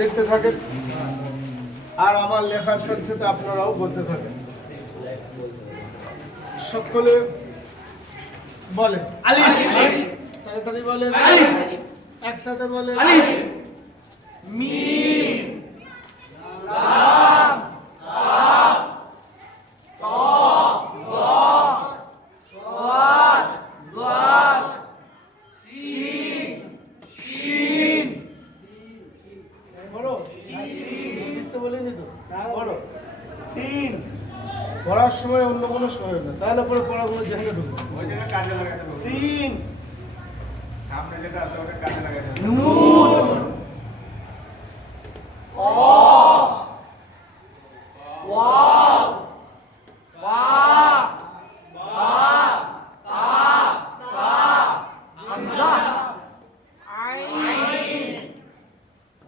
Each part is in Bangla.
দেখতে থাকেন আর আমার লেখার সাথে সাথে আপনারাও বলতে থাকেন। সকলে বলেন আলিফ, তাড়াতাড়ি বলেন আলিফ, একসাথে বলেন আলিফ, মিম, লাম, কাফ, তা, যা, সাদ, যাদ, সিন, শিন। বড় লিখতে বলিনি তো, বড় সিন। পড়ার সময় অন্য কোনো সময় না, তাহলে পরে পড়াগুলো জেনে ঢুকবে। ওই জায়গায় কাজে লাগাতে হবে। সিন, সামনে যেটা আছে ওটা কাজে লাগাতে হবে। নুন, কফ, ওয়াও, ফা, বা, তা, সা, হামজা, আইন,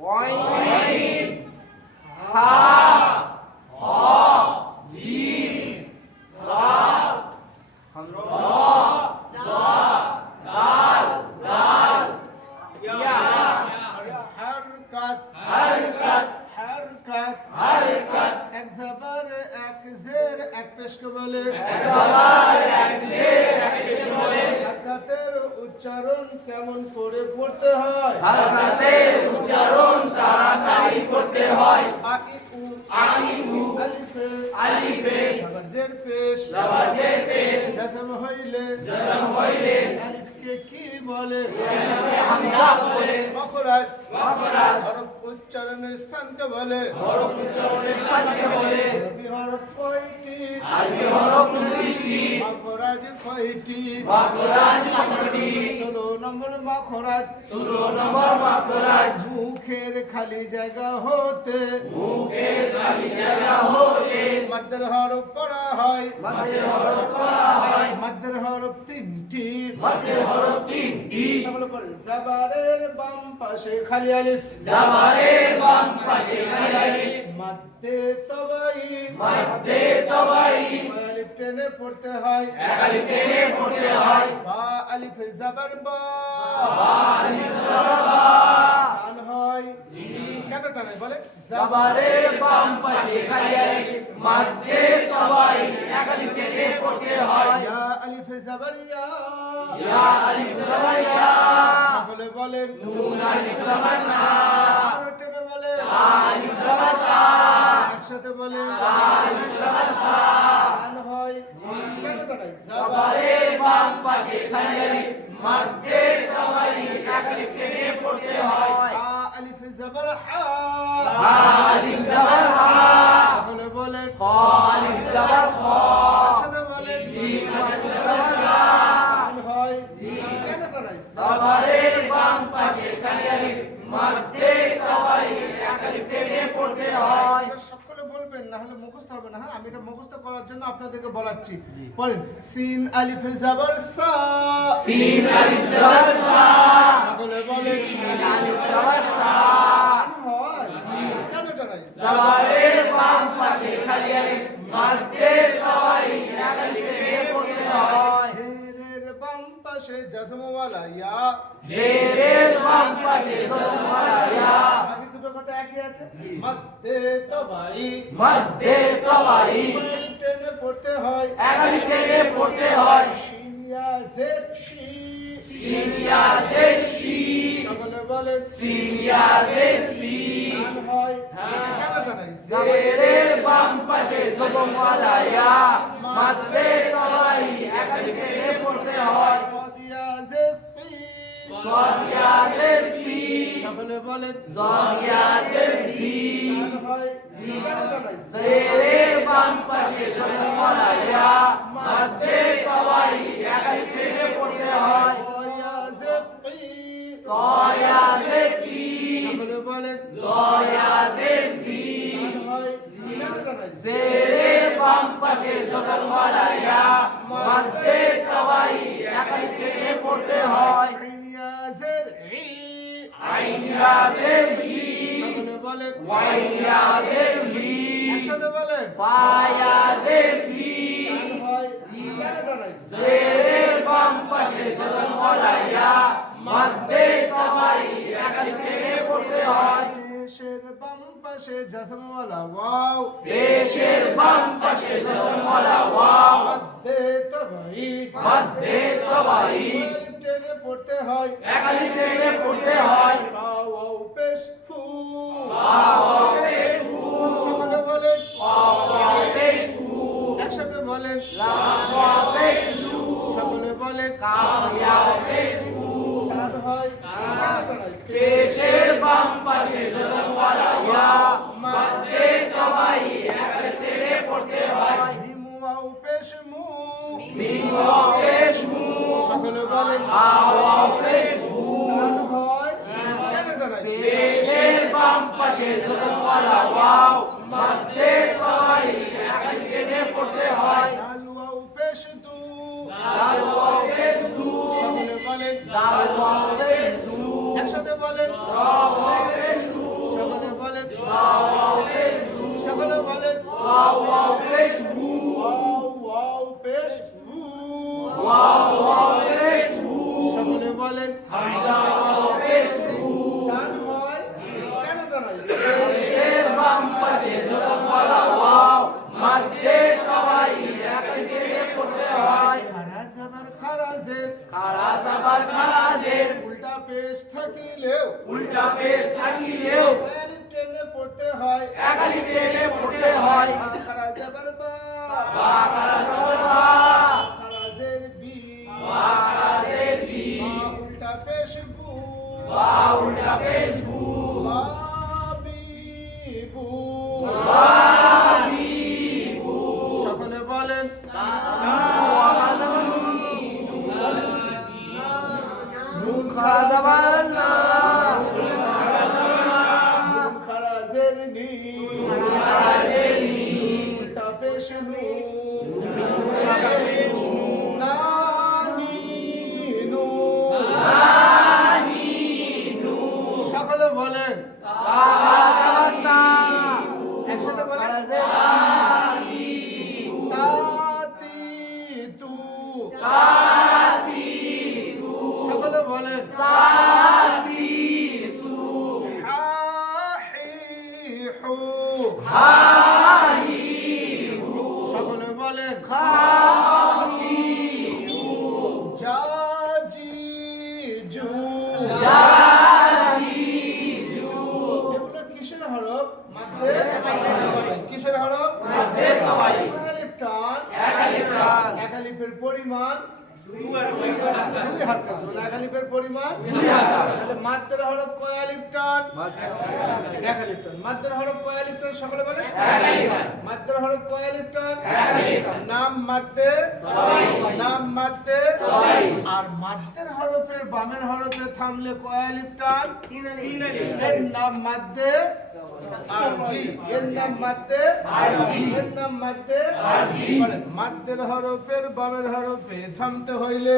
ওয়াইন, হা, হ, জিম, লাম, র, যা, দাল, জাল, ইয়া। হরকত, হরকত, হরকত, হরকত। এক জবর এক জের এক পেশ কে বলে, এক জবর এক জের এক পেশ কে বলে। হরকতের উচ্চারণ কেমন করে পড়তে হয়? হরকতের উচ্চারণ তাড়াতাড়ি করতে হয়। আ ই উ, আ ই উ, আলিফে, আলিফে, জবর জের পেশ, জবর জের পেশ। জজম হইলে, জজম হইলে। আলিফকে কি বলে? আলিফকে হামজা বলে। মখরাজ, মখরাজ। হরফ উচ্চারণের স্থানকে বলে, হরফ উচ্চারণের স্থানকে বলে। আরবি হরফ কয়টি? আরবি হরফ 29টি। মখরাজ কয়টি? মখরাজ 17টি। 16 নম্বর মখরাজ, 16 নম্বর মখরাজ। মুখের খালি জায়গা হতে, মুখের খালি জায়গা হতে মাদ্দের হরফ পড়া হয়, মাদ্দের হরফ পড়া হয়। মাদ্দের হরফ 3টি, মাদ্দের হরফ 3টি। সকলে পড়েন। জাবারের বাম পাশে খালি আলিফ, জাবারের বাম পাশে খালি আলিফ। মাদ্দে তবাই, মাদ্দে তবাই। আলিফ টেনে পড়তে হয়, এক আলিফ টেনে পড়তে হয়। বা আলিফ জাবার বা, বা আলিফ জাবার বা। টান হয় কেন টানে বলে? জাবারের বাম পাশে খালি আলিফ, মাদ্দে তবাই। এক আলিফ টেনে পড়তে হয়। ইয়া আলিফ জাবার ইয়া, ইয়া আলিফ জাবার ইয়া। সকলে বলেন। নুন আলিফ জাবার না, আরো টেনে বলেন। তা আলিফ জাবার তা, একসাথে বলেন। সা আলিফ জাবার সা। টান হয় কেন টানে? জাবারের বাম পাশে খালি আলিফ, মাদ্দে তবাই। এক আলিফ টেনে পড়তে হয়। হা আলিফ জাবার হা, হা আলিফ জাবার হা। সকলে বলেন। খ আলিফ জাবার খ, একসাথে বলেন। জিম আলিফ জাবার জা। টান হয় কেন টানে? জাবারের বাম পাশে খালি আলিফ, মাদ্দে তবাই। এক আলিফ টেনে পড়তে হয়। সকলে বলবেন, না হলে মুখস্থ হবে না। হ্যাঁ, আমি এটা মুখস্থ করার জন্য আপনাদেরকে বলাচ্ছি। পড়েন। সিন আলিফ জাবার সা, সিন আলিফ জাবার সা। সকলে বলেন। সিন আলিফ জাবার সা। হয় কেন টানে? জাবারের বাম পাশে খালি আলিফ, মাদ্দে তবাই। এক আলিফ টেনে পড়তে হয়। জেরের বাম পাশে জজম ওয়ালা ইয়া, জেরের বাম পাশে জজম ওয়ালা ইয়া। বাকি দুটো কথা একই আছে। মাদ্দে তবাই, মাদ্দে তবাই। টেনে পড়তে হয়, এক আলিফ টেনে পড়তে হয়। শিন ইয়া জের শি, শিন ইয়া জের শি। সকলে বলেন। শিন ইয়া জের সি। টান হয় কেন টানে? জেরের বাম পাশে জজম ওয়ালা ইয়া, মাদ্দে তবাই। এক আলিফ টেনে পড়তে হয়। সাদ ইয়া জের সি, সাদ ইয়া জের সি। সকলে বলেন। জাদ ইয়া জের জি। টান হয় কেন টানে? জেরের বাম পাশে জজম ওয়ালা ইয়া, মাদ্দে তবাই। এক আলিফ টেনে পড়তে হয়। তা ইয়া জের কি, তা ইয়া জের কি। সকলে বলেন। জা ইয়া জের জি। টান হয় কেন টানে? জেরের বাম পাশে জজম ওয়ালা ইয়া, মাদ্দে তবাই। এক আলিফ টেনে পড়তে হয়। আইন ইয়া জের ই, আইন ইয়া জের ই। সকলে বলেন। ওয়াইন ইয়া জের ই। একসাথে বলেন। ফা ইয়া জের ই। টান হয় কেন টানে? জেরের বাম পাশে জজম ওয়ালা ইয়া, মাদ্দে তবাই। এক আলিফ টেনে পড়তে হয়। পেশের পাশে জজমওয়ালা ওয়াও পেশের বাম পাশে জজমওয়ালা ওয়াও মধ্যে তবাই মধ্যে তবাই টেনে পড়তে হয় এক আলিফ টেনে পড়তে হয় ওয়াও পেশ ফু ওয়াও পেশ ফু সকলে বলেন ওয়াও পেশ ফু একসাথে বলেন লাম ওয়াও পেশ লু সকলে বলেন কাফ ইয়াও পেশ ফু কার হয় পেশের বাম পাশে জজমওয়ালা ইয়া মধ্যে তবাই এক আলিফ টেনে পড়তে হয় মিম ওয়াও পেশ মু মিম ওয়াও পেশ মু সকলে বলেন ওয়াও পেশ ফু কার হয় কেন দাঁড়ায় পেশের বাম পাশে জজমওয়ালা ওয়াও মধ্যে তবাই এক আলিফ টেনে পড়তে হয় দাল ওয়াও পেশ দু লাল ওয়াও পেশ দু সকলে বলেন জাল ওয়াও পেশ দু একসাথে বলেন রা ওয়াও পেশ দু সকলে বলেন জা ওয়াও পেশ দু সকলে বলেন ওয়াও ওয়াও পেশ দু ওয়াও পেশ ফু ওয়াও ওয়াও পেশ দু সকলে বলেন হামজা ওয়াও পেশ দু কার হয় কেন দাঁড়ায় পেশের বাম পাশে জজমওয়ালা ওয়াও মধ্যে তবাই এক আলিফ টেনে পড়তে হয় খারা জাবার খারাজের খাড়া জাবার খারাজের উল্টা পেশ থাকিলেও উল্টা পেশ থাকিলেও আলিফ টেনে পড়তে হয় এক আলিফ টেনে পড়তে হয় খারা জাবার বা বা খাড়া জাবার বা খারাজের বি বা খারাজের বি বা উল্টা পেশ বু বা উল্টা পেশ বু বাবিবু বাবিবু সকলে বলেন নুন খাড়া জাবার না খারাজের নি খারাজের নি উল্টা পেশ নু নানি নু সকলে বলেন খাড়া জাবার না একসাথে বলেন খারাজের তাতি তু তাতি তু সকলে বলেন সাসি সু হাহিহু হাহি সকলে বলেন খাহি জাজিজু জাজিজু এগুলো কিসের হরফ মাদ্দে কিসের হরফ মধ্যে তবাই আলিফ টান এক আলিফ টান এক আলিফের পরিমাণ দুই হারকাত মানে এক আলিফের পরিমাণ দুই হারকাত। তাহলে মাদ্দের হরফ কয় আলিফ টান এক আলিফ টান মাদ্দের হরফ কয় আলিফ টান সকলে বলেন এক আলিফ টান। মাদ্দের হরফ কয় আলিফ টান এক আলিফ টান। নাম মাদ্দে তবাই নাম মাদ্দে তবাই আর মাদ্দের হরফের বামের হরফে থামলে কয় আলিফ টান তিন আলিফ এর নাম মাদ্দে আরজি এর নাম মাদ্দে আরজি। এর নাম মাদ্দে আরজি। বলেন মাদ্দের হরফের বামের হরফে থামতে হইলে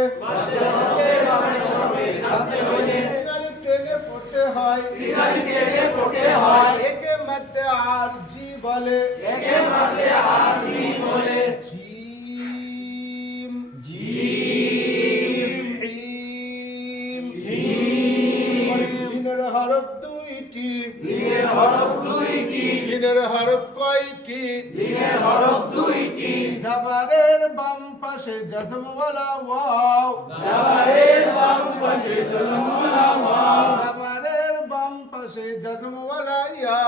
তিন আলিফ টেনে পড়তে হয় তিন আলিফ টেনে পড়তে হয় একে মাদ্দে আরজি বলে একে মারলে আরজি বলে জিম জিম হিম হিম দিনের হরফ দুইটি দিনের হরফ দুইটি দিনের হরফ কয়টি দিনের হরফ দুইটি জাবারের বাম পাশে জজমওয়ালা ওয়াও জাবারের বাম পাশে জজমওয়ালা ওয়াও জাবারের বাম পাশে জজমওয়ালা ইয়া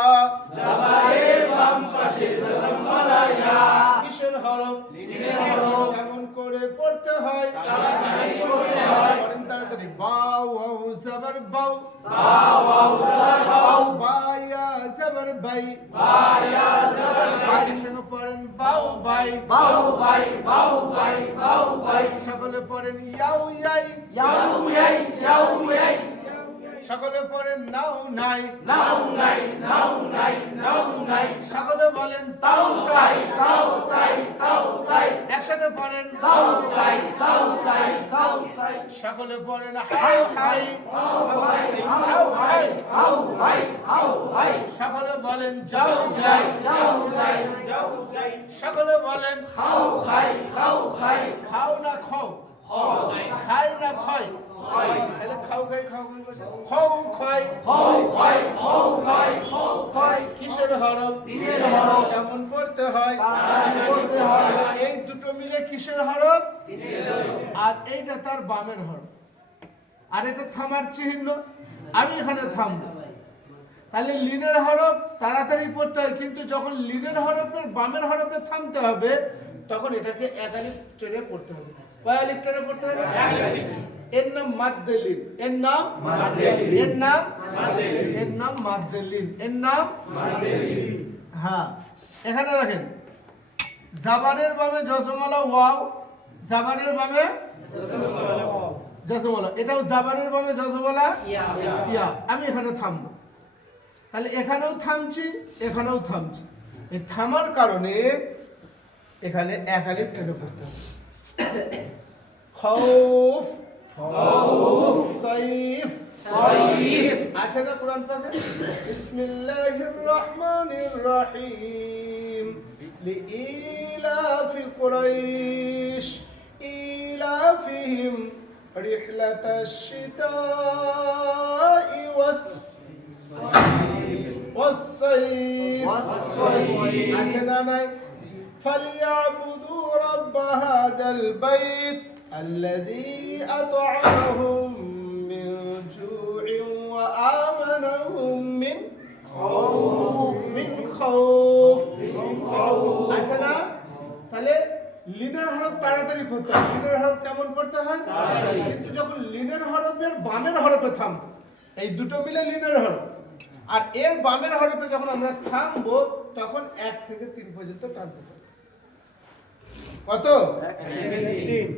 জাবারের বাম পাশে জজমওয়ালা ইয়া কিসের হরফ দিনের হরফ কেমন করে পড়তে হয় তাড়াতাড়ি পড়তে হয় পড়েন তাড়াতাড়ি বাও ওয়াও জাবার বাও বাও ওয়াও জাবার বাও বায়া জাবার বাই বায়া জাবার বাই একসঙ্গে পড়েন বাও বাই বাউ বাই বাউ বাই বাউ বাই সকলে পড়েন ইয়াও ইয়াই ইয়াউ ইয়াই ইয়াউ ইয়াই সকলে পড়েন নাও নাই নাউ নাই নাউ নাই নাউ নাই সকলে বলেন তাও তাই তাও তাই তাও তাই একসাথে পড়েন সাউ সাই সাউ সাই সাউ সাই সকলে পড়েন হাই হাই হাউ হাই হাউ হাই হাউ হাই হাউ হাই সকলে বলেন যাও যাই যাও যাই যাও যাই সকলে বলেন হাউ হাই হাউ হাই খাও না খাও খাই না খয় তাহলে খাও খাই খাও খাই বলছে খাও খাই হৌ খাই হৌ খাই হৌ খাই কিসের হরফ কেমন পড়তে হয়? এই দুটো মিলে কিসের হরফ? আর এইটা তার বামের হরফ, আর এটা থামার চিহ্ন। আমি এখানে থামবো, তাহলে লিনের হরফ তাড়াতাড়ি পড়তে হয়, কিন্তু যখন লিনের হরফের বামের হরফে থামতে হবে তখন এটাকে এক আলিফ টেনে পড়তে হবে। কয় আলিফ টেনে পড়তে হবে? এর নাম মাদ্দে লিন, এর নাম এর নাম এর নাম মাদ্দে লিন, এর নাম। হ্যাঁ, এখানে দেখেন জাবারের বামে জজমওয়ালা ওয়াও, জাবারের বামে জজমওয়ালা, এটাও জাবারের বামে জজমওয়ালা ইয়া। আমি এখানে থামবো, তাহলে এখানেও থামছি, এখানেও থামছি। এই থামার কারণে এখানে এক আলিফ টেনে পড়তে হবে। খৌফ সাইফ আছে না কোরআন পাকে? বিসমিল্লাহির রহমানির রহিম লিইলাফি কুরাইশ ইলাফিহিম রিহলাতাশ শিতাই والصيف আছে না নাই? فليعبدوا رب هذا البيت الذي أطعمهم من جوع وآمنهم من خوف আছে না? তাহলে লিনের হরফ তাড়াতাড়ি পড়তে হয়। লিনের হরফ কেমন পড়তে হয়? কিন্তু যখন লিনের হরফের বামের হরফে থামবো, এই দুটো মিলে লিনের হরফ, আর এর বামের হরফে যখন আমরা থামবো তখন 1 থেকে 3 পর্যন্ত টানতে হবে। কত? 1 থেকে 3।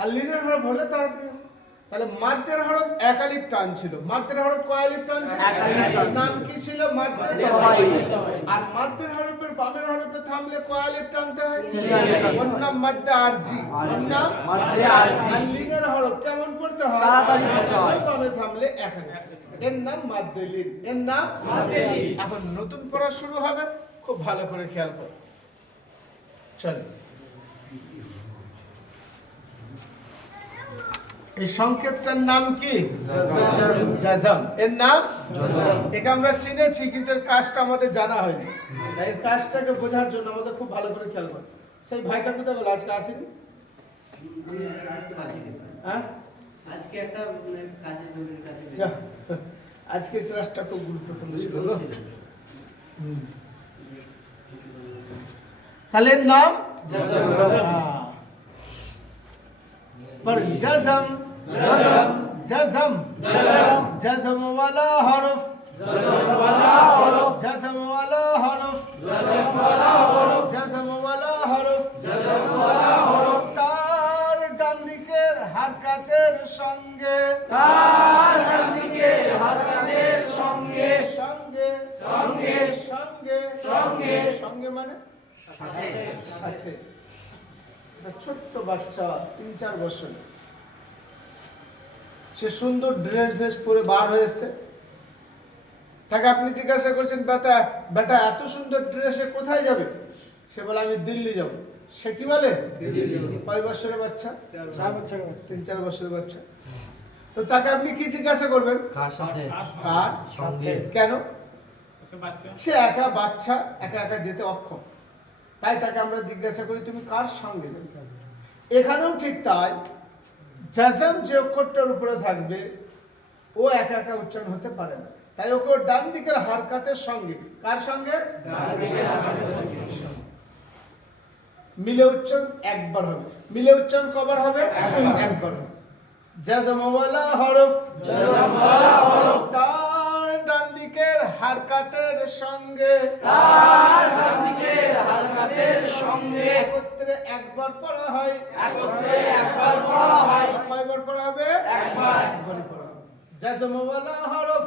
আর লিনের হরফ হলে তাড়াতাড়ি হবে। তাহলে মাদ্দের হরফ এক আলিফ টান ছিল। মাদ্দের হরফ কয় আলিফ টান ছিল? নাম কি ছিল? মাদ্দের। আর মাদ্দের হরফের বামের হরফে থামলে কয় আলিফ টানতে হয়? ওর নাম মাদ্দে আরজি, ওর নাম মাদ্দে আরজি। আর লিনের হরফ কেমন পড়তে হয়? তাড়াতাড়ি পড়তে হয়। বামে থামলে এক আলিফ, এর নাম মাদ্দে লিন, এর নাম মাদ্দে লিন। এখন নতুন পড়া শুরু হবে, খুব ভালো করে খেয়াল করো। চলো, এই সংকেতটার নাম কি? জাজম। এর নাম এটা আমরা চিনেছি, কিন্তু এর কাজটা আমাদের জানা হয়নি। এই কাজটাকে বোঝার জন্য আমাদের খুব ভালো করে খেয়াল করো। সেই ভাইটা কোথায় গেল? আজকে আসেনি? হ্যাঁ, আজকে একটা কাজে জরুরি কাজে। আজকে ক্লাসটা খুব গুরুত্বপূর্ণ ছিল গো। তাহলে নাম पर जज़म जज़म जज़म वाला हरफ जज़म वाला हरफ जज़म वाला हरफ तार ডান দিকের হারকাতের সঙ্গে, তার ডান দিকের হারকাতের সঙ্গে সঙ্গে সঙ্গে সঙ্গে সঙ্গে সঙ্গে মানে সাথে সাথে। ছোট্ট বাচ্চা 3-4 বছর, সে সুন্দর ড্রেস পরে বার হয়ে এসছে। তাকে আপনি জিজ্ঞাসা করছেন, বেটা এত সুন্দর ড্রেসে কোথায় যাবে? সে বলে আমি দিল্লি যাব। সে কি বলে? কয় বছরের বাচ্চা? 3-4 বছরের বাচ্চা। তো তাকে আপনি কি জিজ্ঞাসা করবেন? কার সাথে? কেন? সে একা বাচ্চা, একা একা যেতে অক্ষম, তাই তাকে আমরা জিজ্ঞাসা করি তুমি কার সঙ্গে যাবে? এখানেও ঠিক তাই, জাজম যে অক্ষরটার উপরে থাকবে ও একা একা উচ্চারণ হতে পারে না, তাই ওকে ডান দিকের হারকাতের সঙ্গে। কার সঙ্গে? মিলে উচ্চারণ একবার হবে। মিলে উচ্চারণ কবার হবে? একবার হবে। জাজম ওয়ালা হরফ তার ডান দিকের হারকাতের সঙ্গে, তার ডান দিকের হারকাতের সঙ্গে একত্রে একবার পড়া হয়। একত্রে একবার পড়া হয়। কয়বার পড়া হবে? একবার। একবারই পড়া হবে। জাজম ওয়ালা হরফ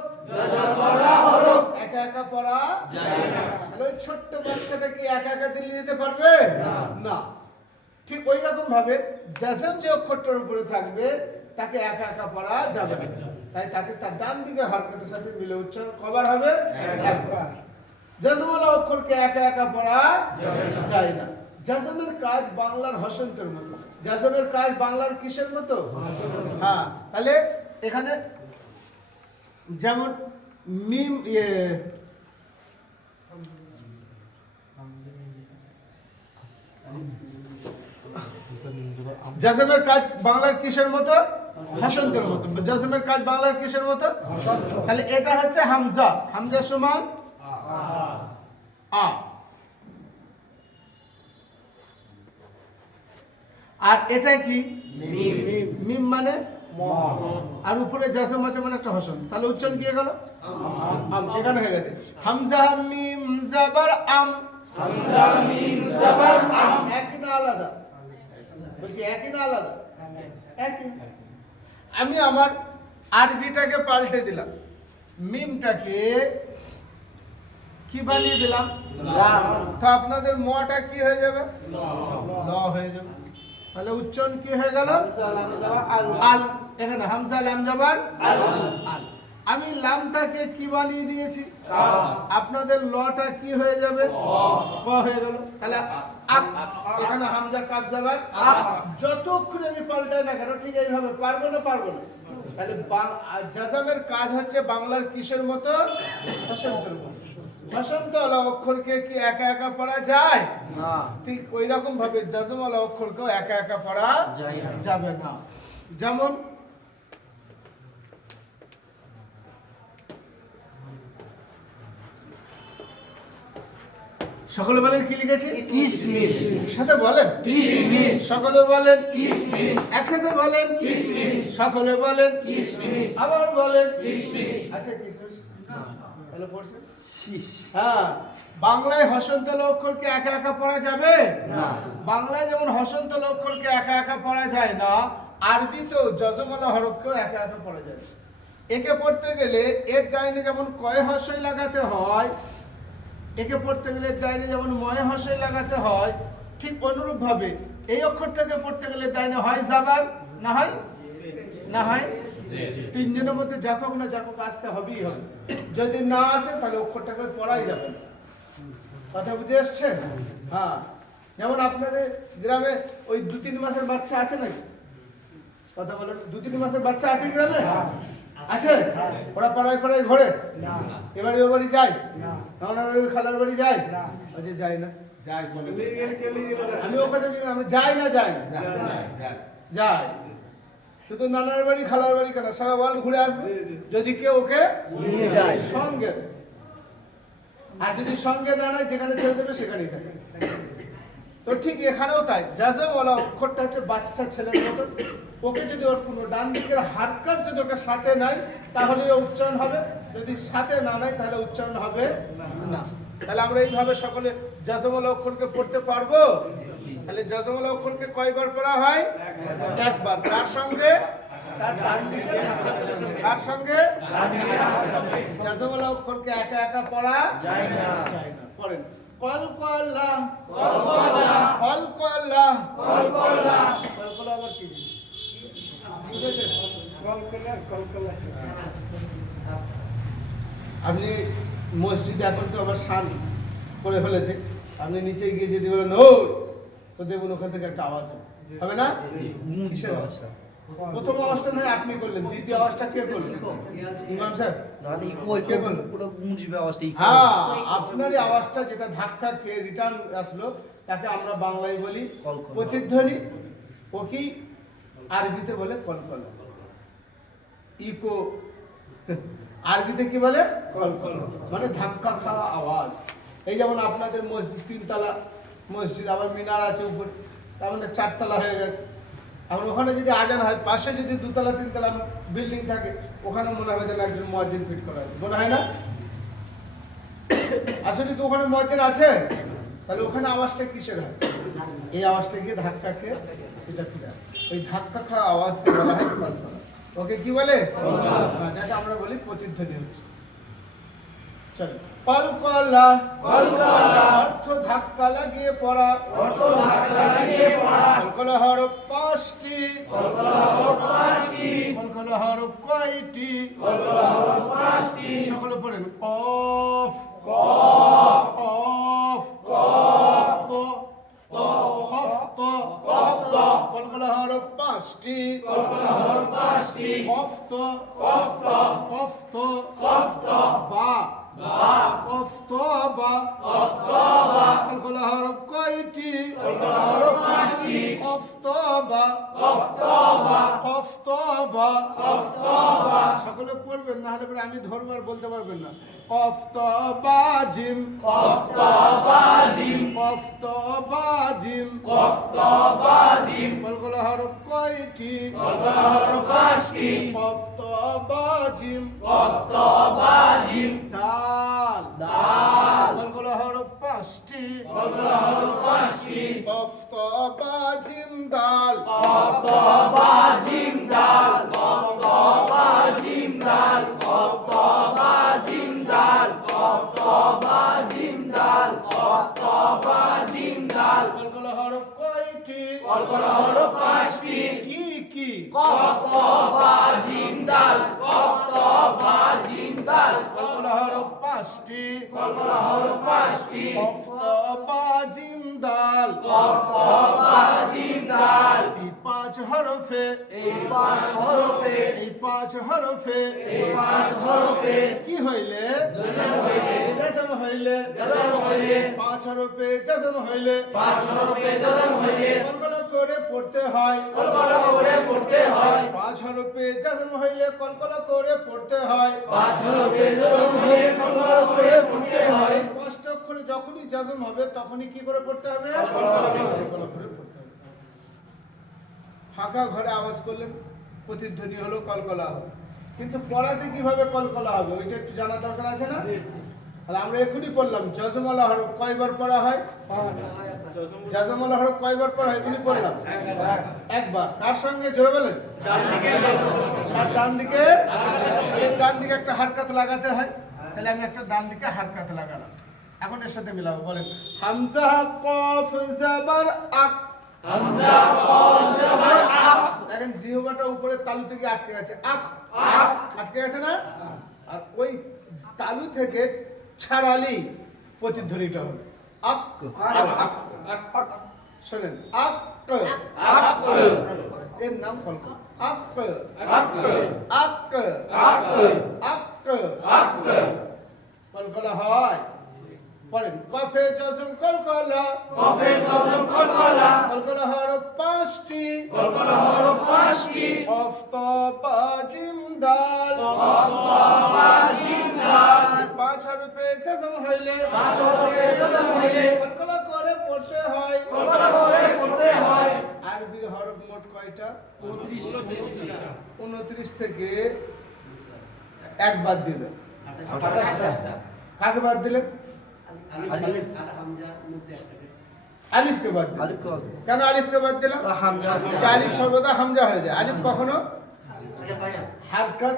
একা একা পড়া যায় না। ওই ছোট্ট বাচ্চাটা কি একা একা দিল্লি যেতে পারবে? না। ঠিক ওই রকম ভাবে জাজম যে অক্ষরটার উপরে থাকবে তাকে একা একা পড়া যাবে না, তাই তাকে তার ডান দিকের হারকাতের সাথে মিলে উচ্চারণ কবার হবে? একবার। জাজমওয়ালা অক্ষরকে একা একা পড়া যায় না। জাজমের কাজ বাংলার হসন্তের মতো। জাজমের কাজ বাংলার কিসের মতো? হ্যাঁ, তাহলে এখানে যেমন মিম জাজমের কাজ বাংলার কিসের মতো? হসন্তের মতো। জাজমের কাজ বাংলার কিসের মতো? তাহলে এটা হচ্ছে হামজা, হামজা সমান আ। আর এটা কি? মিম মানে আর উপরে জাজম আছে মানে একটা হসন, তাহলে উচ্চারণ কি গেল? আম। এখানে হয়ে গেছে হামজা মিম জাবার আম, হামজা মিম জাবার আম। একই না আলাদা? বলছি একই না আলাদা? একই। আমি আমার আরবিটাকে পাল্টে দিলাম, মিমটাকে কি বানিয়ে দিলাম? তো আপনাদের মটা কি হয়ে যাবে? ল হয়ে যাবে। তাহলে উচ্চারণ কি হয়ে গেল? আল। এখানে হামজা লাম জাবার আল। আমি লামটাকে কি বানিয়ে দিয়েছি? আপনাদের লটা কি হয়ে যাবে? ক হয়ে গেল। তাহলে আক। এখানে হামজা কাজ যাবার আক। যতক্ষণ আমি পাল্টাই না কেন ঠিক এইভাবে পারবো না? পারবো না। তাহলে জাজমের কাজ হচ্ছে বাংলার কিসের মতো? হসন্তের মতো। হসন্ত ওয়ালা অক্ষরকে কি একা একা পড়া যায়? না। ঠিক ওই রকম ভাবে জাজম ওয়ালা অক্ষরকেও একা একা পড়া যাবে না। যেমন সকলে বলেন কি লিখেছি? কিসমিস। একসাথে বলেন কিসমিস। সকলে বলেন কিসমিস। একসাথে বলেন কিসমিস। সকলে বলেন কিসমিস। আবার বলেন কিসমিস। আচ্ছা কিসমিস তাহলে পড়ছেন শীষ। হ্যাঁ, বাংলায় হসন্ত অক্ষরকে একা একা পড়া যাবে না। বাংলায় যেমন হসন্ত অক্ষরকে একা একা পড়া যায় না, আরবিতেও যজমালা হরফকেও একা একা পড়া যায়। একে পড়তে গেলে এর ডাইনে যেমন কয় হর্ষই লাগাতে হয়, একে পড়তে গেলে ডাইনে যেমন ময় হর্ষই লাগাতে হয়, ঠিক অনুরূপ ভাবে এই অক্ষরটাকে পড়তে গেলে ডাইনে হয় জাবার, না হয় না হয় তিনজনের মধ্যে যাকক না যাকক আসতে হবেই হবে। যদি না আসে তাহলে অক্ষরটাকে পড়াই যাবে না। কথা বুঝে এসছে? হ্যাঁ, যেমন আপনাদের গ্রামে ওই 2-3 মাসের বাচ্চা আছে নাকি? কথা বলেন, 2-3 মাসের বাচ্চা আছে গ্রামে? আছে? ওরা পাড়ায় পাড়ায় ঘোরে? এবারে ও বাড়ি যায়? খালার বাড়ি যায়? আচ্ছা যায় না। আমি ওখানে আমি যাই না, যাই যাই শুধু নানার বাড়ি খালার বাড়ি কেন, সারা ওয়ার্ল্ড ঘুরে আসবে যদি কেউ ওকে নিয়ে যায় সঙ্গে। আর যদি সঙ্গে না নেয়, যেখানে ছেড়ে দেবে সেখানেই থাকে। তো ঠিক এখানেও তাই, জাজম ওয়ালা অক্ষরটা হচ্ছে বাচ্চা ছেলের মতো। ওকে যদি ওর কোনো ডান দিকের হারকাত যদি ওকে সাথে নাই তাহলে উচ্চারণ হবে, যদি সাথে না নাই তাহলে উচ্চারণ হবে না। তাহলে আমরা এইভাবে সকলে জাজম ওয়ালা অক্ষরকে পড়তে পারবো। তাহলে জাজম ওয়ালা অক্ষরকে কয়বার পড়া হয়? একবার। তার সঙ্গে তার ডান দিকের হারকাতের সঙ্গে। তার সঙ্গে জাজম ওয়ালা অক্ষরকে একা একা পড়া যায় না। পড়েন কলকলা কলকলা কলকলা কলকলা। কলকলা আবার কি জিনিস বুঝেছেন? কলকলা কলকলা। আপনি মসজিদে এখন তো আবার শান করে ফেলেছে, আপনি নিচে গিয়ে যদি বলেন ও, তো দেখুন ওখান থেকে একটা আওয়াজ হবে না? কিসের আওয়াজ? প্রথম আওয়াজটা নয় আপনি করলেন, দ্বিতীয় আওয়াজটা কে করলেন? ইমাম সাহেব কে করলেন? পুরো গুঞ্জবে আওয়াজটা। হ্যাঁ, আপনার এই আওয়াজটা যেটা ধাক্কা খেয়ে রিটার্ন আসলো তাকে আমরা বাংলায় বলি প্রতিধ্বনি। ও কি আরবিতে বলে কলকলা। ইকো আরবিতে কি বলে? কলকলা, মানে ধাক্কা খাওয়া আওয়াজ। এই যেমন আপনাদের মসজিদ 3 তলা মসজিদ, আবার মিনার আছে উপরে, তার মানে 4 তলা হয়ে গেছে। এখন ওখানে যদি আজান হয়, পাশে যদি 2 তলা 3 তলা বিল্ডিং থাকে, ওখানে মনে হয় যেন একজন মুয়াজ্জিন ফিট করা আছে, মনে হয় না? আসলে কি ওখানে মুয়াজ্জিন আছে? তাহলে ওখানে আওয়াজটা কিসের হয়? এই আওয়াজটা গিয়ে ধাক্কা খেয়ে এটা ফিরে আসে। ওই ধাক্কা খাওয়া আওয়াজকে বলা হয় কলকলা। ওকে কি বলে? যাকে আমরা বলি প্রতিধ্বনি হচ্ছে। চলো, কলকলা কলকলা অর্থ ধাক্কা লাগিয়ে পড়া, অর্থ ধাক্কা লাগিয়ে পড়া। কলকলা হরফ 5টি, কলকলা হরফ 5টি। কলকলা হরফ কয়টি? কলকলা হরফ 5টি। সকলে পড়েন কফ কফ কফ কফ কফ তো কফ তো। কলকলা হরফ 5টি, কলকলা হরফ 5টি। কফ তো কফ তো কফ তো কফ তো। বা কফ তো বা কফ তো বা। কলকলা হরফ কয়টি? কলকলা হরফ 5টি। কফ তো বা বলতে পারবেন না। কফ ত বা জিম, কফ ত বা জিম, কফ ত বা জিম, কফ ত বা জিম, কলকলা হরফ কয়টি? কলকলা হরফ 5টি, কফ ত বা জিম, কফ ত বা জিম, দাল, দাল, কলকলা হরফ 5টি, কলকলা হরফ 5টি, কফ ত বা জিম দাল, কফ ত বা জিম দাল, কফ ত বা জিম দাল, কফ ত বা জিম দাল, কফ ত বা জিম দাল, কফ ত বা জিম দাল, কলকলা হরফ কয়টি? কলকলা হরফ 5টি, কি কি? কফ ত বা জিম দাল, কফ ত বা জিম দাল, কলকলা হরফ 5টি, কলকলা হরফ 5টি, কফ ত বা জিম দাল, কফ ত বা জিম দাল, এই 5 হরফে, এই 5 হরফে, এই 5 হরফে এই 5 হরফে কি হইলে? জজম হইলে, জজম হইলে, জজম হইলে, 5 হরফে জজম হইলে 5 হরফে জজম হইলে, কলকলা করে পড়তে হয়। কলকলা করে পড়তে হয়, 5 হরফে জজম হইলে কলকলা করে পড়তে হয়। 5 হরফে জজম হইলে, কলকলা করে পড়তে হয়, এই 5টা অক্ষরে যখনই জজম হবে তখনই কি করে পড়তে হবে? কলকলা করে পড়তে হবে। ফাঁকা ঘরে আওয়াজ করলেন, প্রতিধ্বনি হলো, কলকলা হলো। কিন্তু পড়াতে কিভাবে কলকলা হবে ওইটা একটু জানা দরকার আছে না? তাহলে আমরা এখনই পড়লাম জজমওয়ালা হরফ কয়বার পড়া হয়? জজমওয়ালা হরফ কয়বার পড়া হয় এখনই পড়লাম? একবার। কার সঙ্গে? জোরে বলেন। আর ডান দিকে, ডান দিকে একটা হারকাত লাগাতে হয়। তাহলে আমি একটা ডান দিকে হারকাত লাগালাম। এখন এর সাথে মিলাবো, বলেন হামজা কফ জবর আক, হামজা কফ জবর আক, দেখেন জিহ্বাটা উপরে তালু থেকে আটকে গেছে, আক আটকে গেছে না? আর ওই তালু থেকে ছাড়ালি প্রতিধ্বনিটা হবে আক, শোনেন আক, আক, এর নাম কলকলা। আক আক, আক আক, আক আক, কলকলা হয়। পড়েন কফে জজম কলকলা, কফে জজম কলকলা, কলকলা হরফ 5টি, কলকলা হরফ 5টি, কফ ত বা জিম দাল, কফ ত বা জিম দাল, 5 হরফে জজম হইলে, 5 হরফে জজম হইলে, কলকলা করে পড়তে হয়। কলকলা করে পড়তে হয়, আরবির হরফ মোট কয়টা? 29টা, 29 থেকে এক বাদ দিয়ে দেন। 28টা, কাকে বাদ দিলেন? আলিফকে বাদ দিলেন। কেন আলিফকে বাদ দিলাম? যে আলিফ সর্বদা হামজা হয়ে যায়, আলিফ কখনো হারকাত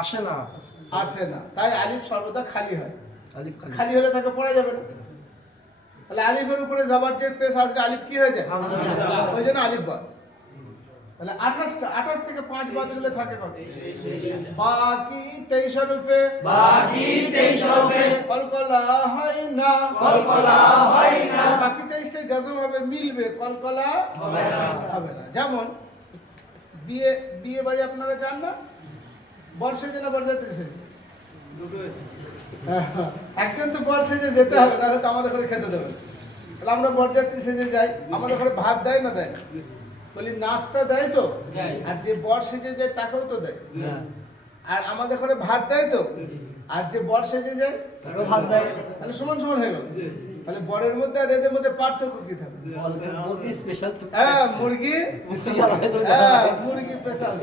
আসে না, আসে না, তাই আলিফ সর্বদা খালি হয়। আলিফ খালি। খালি হলে তাকে পড়া যাবে না। তাহলে আলিফের উপরে যাবার যে পেশ আসলে আলিফ কি হয়ে যায়? ওই জন্য আলিফ বাদ। তাহলে 28 থেকে 5 বাদ দিলে থাকে কত? বাকি 23 হরফে, বাকি 23 হরফে কলকলা হয় না, কলকলা হয় না, বাকি 23টা জজম হবে, মিলবে, কলকলা হবে না, হবে না। যেমন বিয়ে বাড়ি আপনারা যান না? বর্ষে না বরযাত্রী সেজে? একজন তো বর সেজে যেতে হবে, নাহলে তো আমাদের ঘরে খেতে দেবে না। তাহলে আমরা বরযাত্রী সেজে যাই, আমাদের ঘরে ভাত দেয় না দেয় না? বলি নাস্তা দেয় তো, আর যে বর সেজে যায় তাকেও তো দেয়। আর আমাদের ঘরে ভাত দেয় তো, আর যে বর সেজে যায় ভাত দেয়। তাহলে সমান সমান হয়ে গেল। তাহলে বরের মধ্যে আর এদের মধ্যে পার্থক্য কি থাকবে? মুরগি স্পেশাল, হ্যাঁ মুরগি, মুরগি আলাদা করে হ্যাঁ মুরগি স্পেশাল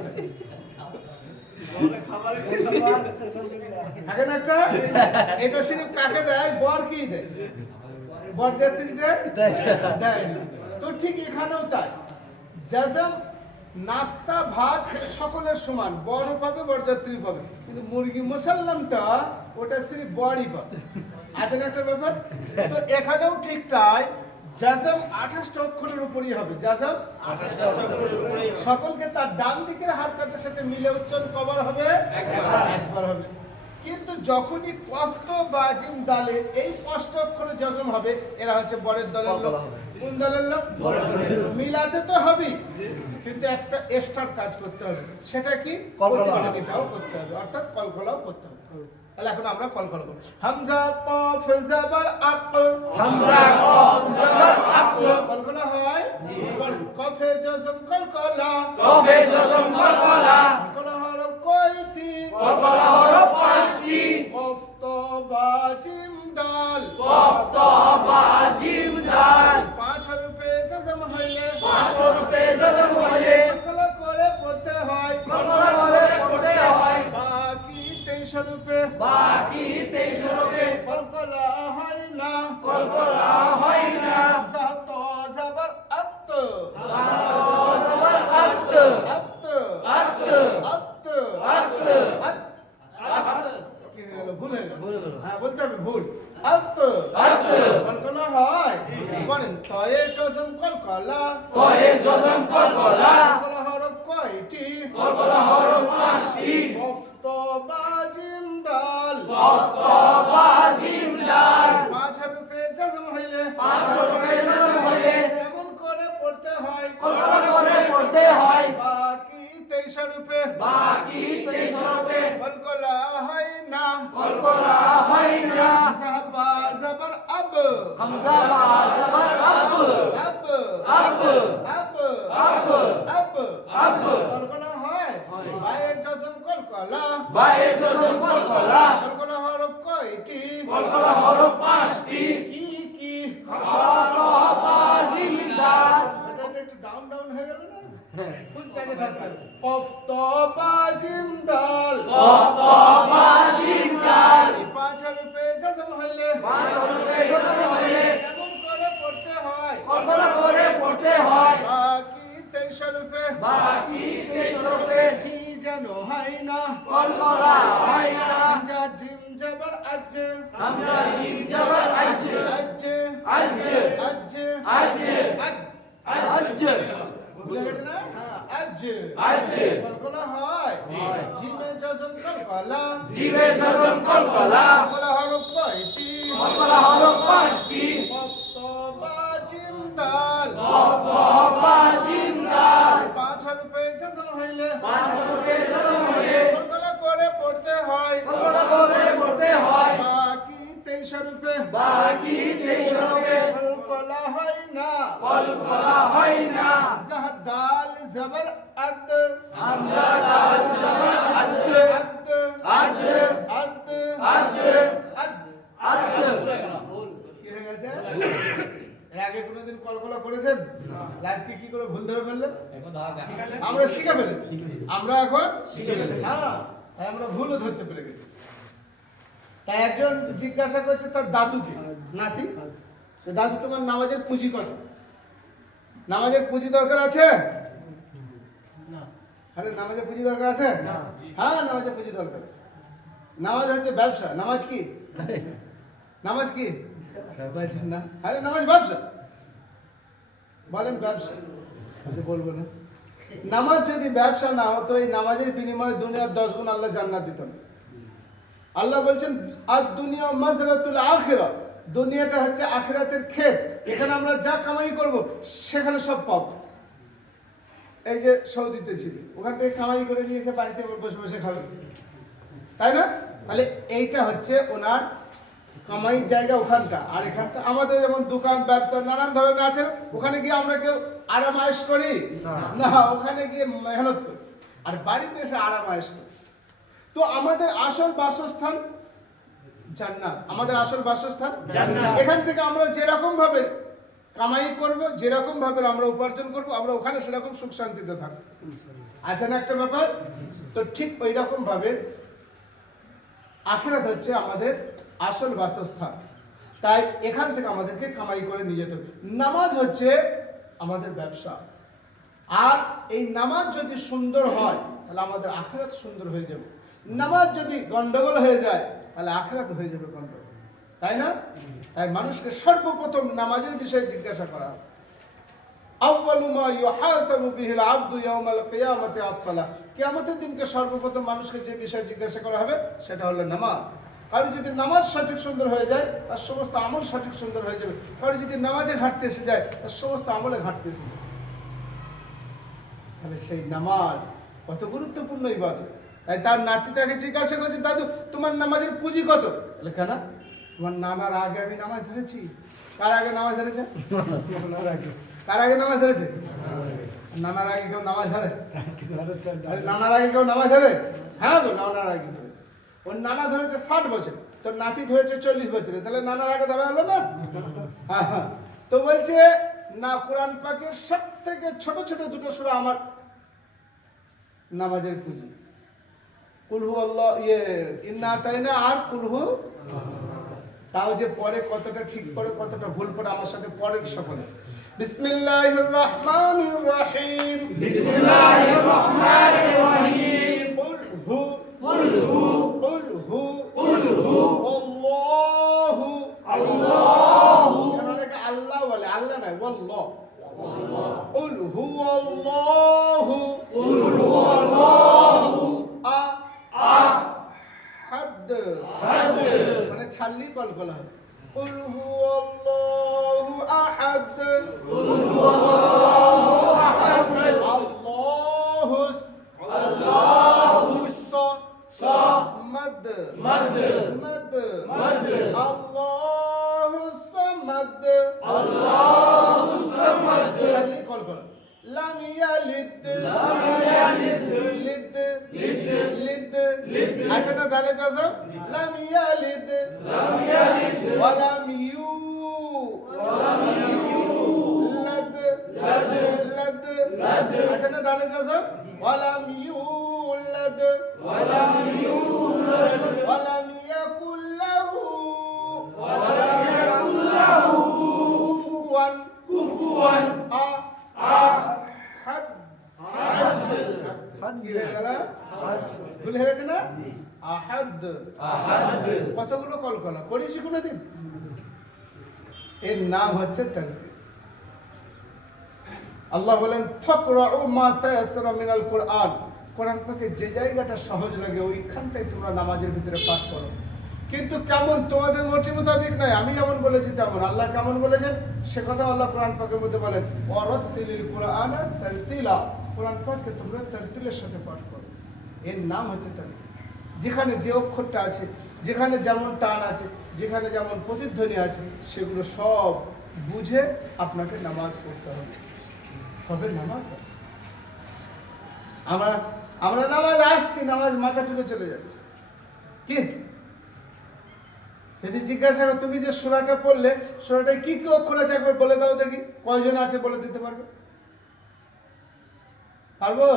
থাকে না একটা। এটা শুধু কাকে দেয়? বর কি দেয়? বরযাত্রীদের দেয় না। তো ঠিক এখানেও তাই, জাজম নাস্তা ভাত সকলের সমান, বড় পাবে বরযাত্রী পাবে, কিন্তু মুরগি মুসাল্লামটা ওটা শ্রী বড়ই পাবে। আছে না একটা ব্যাপার? তো এখানেও ঠিক তাই, জাজম 28টা অক্ষরের উপরই হবে। জাজম 28টা অক্ষরের উপরই, সকলকে তার ডান দিকের হারকাতের সাথে মিলে উচ্চারণ কবার হবে? একবার হবে। কিন্তু যখনই কফ বা জিম দালে এই 5টা অক্ষরে জজম হবে, এরা হচ্ছে বরের দলের লোক। কোন দলের লোক? মিলাতে তো হবে, কিন্তু একটা এক্সট্রা কাজ করতে হবে। সেটা কি? প্রতিধ্বনিটাও করতে হবে, অর্থাৎ কলকলাও করতে হবে। তাহলে এখন আমরা কলকলা করব। হামজা কফ জবর আক, হামজা কফ জবর আক, কলকলা হয়। কফে জজম কলকলা, কফে জজম কলকলা, কলকলা হরফ কয়টি? কলকলা হরফ 5টি, জিম দাল কফ ত বা জিম দাল 5 হরফে জজম হইলে 5 হরফে জজম হইলে কলকলা করে পড়তে হয় কলকলা করে পড়তে হয় বাকি 23 হরফে বাকি 23 হরফে কলকলা হয় না কলকলা হয় না জাত জবর আত জবর আত আত আত আত আত আত কি হলো ভুল হয়ে গেল ভুল হলো। হ্যাঁ বলতে হবে ভুল আত আত কলকলা হয় বলেন তয়ে জজম কলকলা তয়ে জজম কলকলা কলকলা হরফ কয়টি কলকলা হরফ 5টি কফ ত বা জিম দাল কফ ত বা জিম দাল 5 হরফে জজম হইলে 5 হরফে জজম হইলে কেমন করে পড়তে হয় কলকলা করে পড়তে হয় বাকি 23 হরফে বাকি 23 হরফে কলকলা হয় না কলকলা হয় না জাবা জবর আব হামজা বা জবর আব আব আব আব আব আব আব কলকলা হয় বায়ে জজম কলকলা বায়ে জজম কলকলা কলকলা হরফ কয়টি কলকলা হরফ 5টি কি কি কফ ত বা জিম দাল এটা একটু ডাউন ডাউন হয়ে গেল না ফুল চাইতে থাকতে হবে কফ ত বা জিম দাল কফ ত বা জিম দাল 5 হরফে জজম হইলে 5 হরফে জজম হইলে কেমন করে পড়তে হয় কলকলা করে পড়তে হয় বাকি 23 হরফে বাকি 23 হরফে কি যেন হয় না কলকলা হয় না যা জিম জবর আজ হামজা জিম জবর আজ আজ আজ আজ আজ আজ ভুলে গেছে না হ্যাঁ আজ আজ কলকলা হয় জিমে জজম কলকলা জিবে জজম কলকলা কলকলা হরফ কয়টি কলকলা হরফ 5টি কফ ত বা জিম দাল কফ ত বা জিম দাল 5 হরফে জজম হইলে 5 হরফে জজম হইলে কলকলা করে পড়তে হয় কলকলা করে পড়তে হয় বাকি 23 হরফে বাকি 23 হরফে কলকলা হয় না কলকলা হয় না জাহ দাল জবর আদ হামজা দাল জবর আদ আদ আদ আদ আদ আদ আদ কি হয়ে গেছে এর আগে কোনোদিন কলকলা করেছেন আজকে কি করে ভুল ধরে ফেললেন আমরা শিখে ফেলেছি আমরা এখন হ্যাঁ তাই আমরা ভুলও ধরতে পেরে গেছি তাই একজন জিজ্ঞাসা করছে তার দাদুকে নাতি তো দাদু তোমার নামাজের পুঁজি কত নামাজের পুঁজি দরকার আছে না আরে নামাজের পুঁজি দরকার আছে হ্যাঁ নামাজের পুঁজি দরকার আছে নামাজ হচ্ছে ব্যবসা নামাজ কি নামাজ কি বলছেন না আরে নামাজ ব্যবসা বলেন ব্যবসা আচ্ছা বলবো না নামাজ যদি ব্যবসা না হতো এই নামাজের বিনিময়ে দুনিয়ার 10 গুণ আল্লাহ জান্নাত দিতেন আল্লাহ বলছেন আর দুনিয়া মাজরাতুল আখিরা দুনিয়াটা হচ্ছে আখিরাতের ক্ষেত এখানে আমরা যা কামাই করব সেখানে সব পাবো এই যে সৌদিতে ছিল ওখান থেকে কামাই করে নিয়ে এসে বাড়িতে বসে বসে খাবে তাই না তাহলে এইটা হচ্ছে ওনার কামাই জায়গা ওখানটা আর এখানটা আমাদের যেমন দোকান ব্যবসা নানান ধরনের আছে ওখানে গিয়ে আমরা কেউ আরাম আয়েশ করি না ওখানে গিয়ে মেহনত করি আর বাড়িতে এসে আরাম আয়েশ করি তো আমাদের আসল বাসস্থান জান্নাত আমাদের আসল বাসস্থান জান্নাত এখান থেকে আমরা যেরকম ভাবে কামাই করব যেরকম ভাবে আমরা উপার্জন করব আমরা ওখানে সেরকম সুখ শান্তিতে থাকব আছে না একটা ব্যাপার তো ঠিক ওই রকম ভাবে আখিরাত হচ্ছে আমাদের আসল বাসস্থান তাই এখান থেকে আমাদেরকে কামাই করে নিয়ে যেতে হবে নামাজ হচ্ছে আমাদের ব্যবসা আর এই নামাজ যদি সুন্দর হয় তাহলে আমাদের আখিরাত সুন্দর হয়ে যাবে নামাজ যদি গন্ডগোল হয়ে যায় তাহলে আখিরাত হয়ে যাবে গন্ডগোল তাই না তাই মানুষকে সর্বপ্রথম নামাজের বিষয়ে জিজ্ঞাসা করা হবে আউয়ালু মা ইউহাসাবু বিহিল আবদু ইয়াউমাল কিয়ামাতি আস-সালাহ কিয়ামতের দিনকে সর্বপ্রথম মানুষকে যে বিষয়ে জিজ্ঞাসা করা হবে সেটা হলো নামাজ আর যদি নামাজ সঠিক সুন্দর হয়ে যায় তার সমস্ত আমল সঠিক সুন্দর হয়ে যাবে আর যদি নামাজে ঘাটতি এসে যায় তার সমস্ত আমলে ঘাটতি এসে যাবে তাহলে সেই নামাজ কত গুরুত্বপূর্ণ ইবাদত তাই তার নাতি তাকে জিজ্ঞাসা করছে দাদু তোমার নামাজের পুঁজি কত বলে কেন তোমার নানার আগে আমি নামাজ ধরেছি কার আগে নামাজ ধরেছে নানার আগে কার আগে নামাজ ধরেছে নানার আগে কেউ নামাজ ধরে আরে নানার আগে কেউ নামাজ ধরে হ্যাঁ গো নানার আগে ধরেছে ওর নানা ধরেছে 60 বছর তোর নাতি ধরেছে 40 বছরে, তাহলে নানার আগে ধরা হলো না? হ্যাঁ। তো বলছে না, কোরআন পাকের সব থেকে ছোট ছোট দুটো সূরা আমার নামাজের পুঁজি, কুলহু আল্লাহ ইন্না আতাইনা আর কুলহু। তাও যে পরে কতটা ঠিক করে কতটা ভুল করে আমার সাথে পরের সকলে। বিসমিল্লাহির রাহমানির রাহিম। বিসমিল্লাহির রাহমানির রহিম। কুলহু কুলহু কুলহু কুলহু আল্লাহু আল্লাহু। এখানে আল্লাহ বলে, আল্লাহ নয়, আল্লাহ। কুলহু আল্লাহু কুলহু আল্লাহু আহাদ। মানে ছাল্লি কলকলা হয়। কুলহু আল্লাহু আহাদ। কুলহু আল্লাহু আহাদ। আল্লাহুস আল্লাহুস সামাদ। মাদ মাদ মাদ। আল্লাহুস সামাদ। আল্লাহুস সামাদ। ছাল্লি কলকলা। লাম ইয়ালিদ। লাম ইয়ালিদ। Leyte Leyte Leyte. লিদ। আচ্ছা না, তাহলে চাষা লাম ইয়ালিদ লাম ইয়ালিদ। ওয়ালাম ইউ ওয়ালাম লাদ লাদ লাদ। লাদ। আচ্ছা না, তাহলে চাষা ওয়ালাম ইউলাদ ওয়ালাম ইউলাদ। ওয়ালাম ইয়াকুল লাহু ওয়ালাম ইয়াকুল লাহু কুফুয়ান কুফুয়ান আহাদ। কি হয়ে গেল? ভুল হয়ে গেছে না? আহাদ। আহাদ। কতগুলো কলকলা করেছি কোনোদিন? এর নাম হচ্ছে তাকবীর। আল্লাহ বলেন ফাকরাউ মা তায়াসসারা মিনাল কুরআন। কোরআন পাকে যে জায়গাটা সহজ লাগে ওইখানটাই তোমরা নামাজের ভিতরে পাঠ করো। কিন্তু কেমন তোমাদের মর্জি মোতাবেক নয়, আমি যেমন বলেছি তেমন। আল্লাহ কেমন বলেছেন সে কথা আল্লাহ কোরআন পাকের মধ্যে বলেন ওয়ারাত্তিলিল কুরআনা তারতিলা। কোরআন পাককে তোমরা তারতিলের সাথে পাঠ করো। এর নাম হচ্ছে তাকবীর। যেখানে যে অক্ষরটা আছে, যেখানে যেমন টান আছে, যেখানে যেমন প্রতিধ্বনি আছে, সেগুলো সব বুঝে আপনাকে নামাজ পড়তে হবে, তবে নামাজ আছে। আমরা নামাজ আসছি, নামাজ মাথা টুকে চলে যাচ্ছে। কি যদি জিজ্ঞাসা করো তুমি যে সূরাটা পড়লে, সূরাটায় কি কি অক্ষর আছে একবার বলে দাও দেখি, কয়জন আছে বলে দিতে পারবে? পারবো?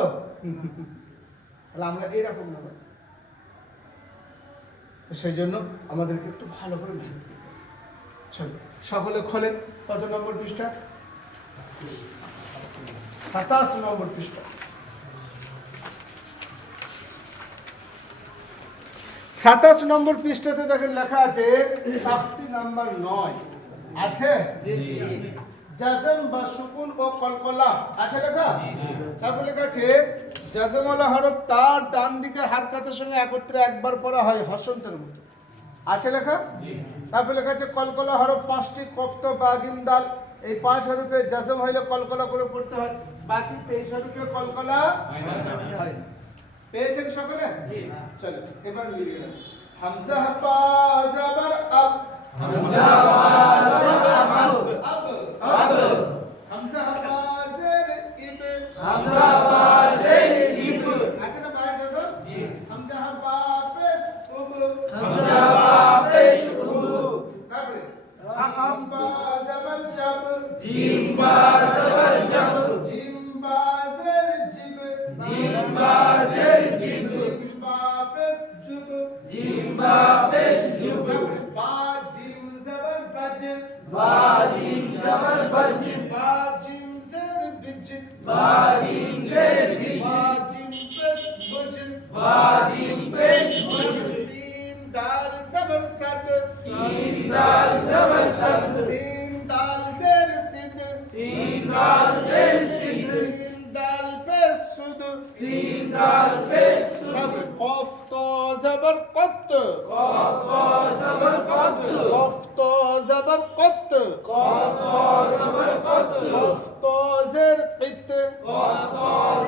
তাহলে আমরা এইরকম নামাজ। সেই জন্য আমাদেরকে একটু ভালো করে মেহনত করতে হবে। চলো সকলে খোলেন কত নম্বর পৃষ্ঠা? 27 নম্বর পৃষ্ঠা। 27 নম্বর পৃষ্ঠাতে দেখেন লেখা আছে তাফতি নাম্বার 9 আছে জাজম বা সুকুন ও কলকলা আছে লেখা। তারপর লেখা আছে জাজমওয়ালা হরফ তার ডান দিকে হারকাতের সঙ্গে একত্রে একবার পড়া হয় হসন্তের মতো, আছে লেখা। তারপর লেখা আছে কলকলা হরফ 5টি কফত বা জিম দাল। এই 5 হরফে জাজম হইলে কলকলা করে পড়তে হয়, বাকি 23 হরফে কলকলা হয়। পেয়েছেন সকলে? চলো এবার লিখে নাও। হামজা বা জাবার আব। হামজা বা জাবার আব। আব। হামজা বা জের ইব। হামজা বা জের ইব। আচ্ছা না ভাই দাদা? জি। হামজা বা পেশ উব। হামজা বা পেশ উব। তারপরে হাম বা জাবার জাব। জিম বা জাবার জাব। জিম বা জের জিব। জিম বা জের জিব। জিম বা পেশ জুব। জিম বা পেশ জুব। তারপরে বা জিম জাবার বাজ। বা জিম জাবার বাজ। বা জিম জের বিজ। বা জিম জের বিজ। বা জিম পেশ বুজ। বা জিম পেশ বুজ। সিন দাল জাবার সাদ। সিন দাল জাবার সাদ। সিন দাল জের সিদ। সিন দাল জের সিদ। সিন দাল পেশ সুদ। সিন দাল পেশ সুদ। তারপরে কফ ত জাবার কত। কফ ত জাবার কত। কফ ত জাবার কত। কফ ত জাবার কত। কফ ত জের কিত। কফ ত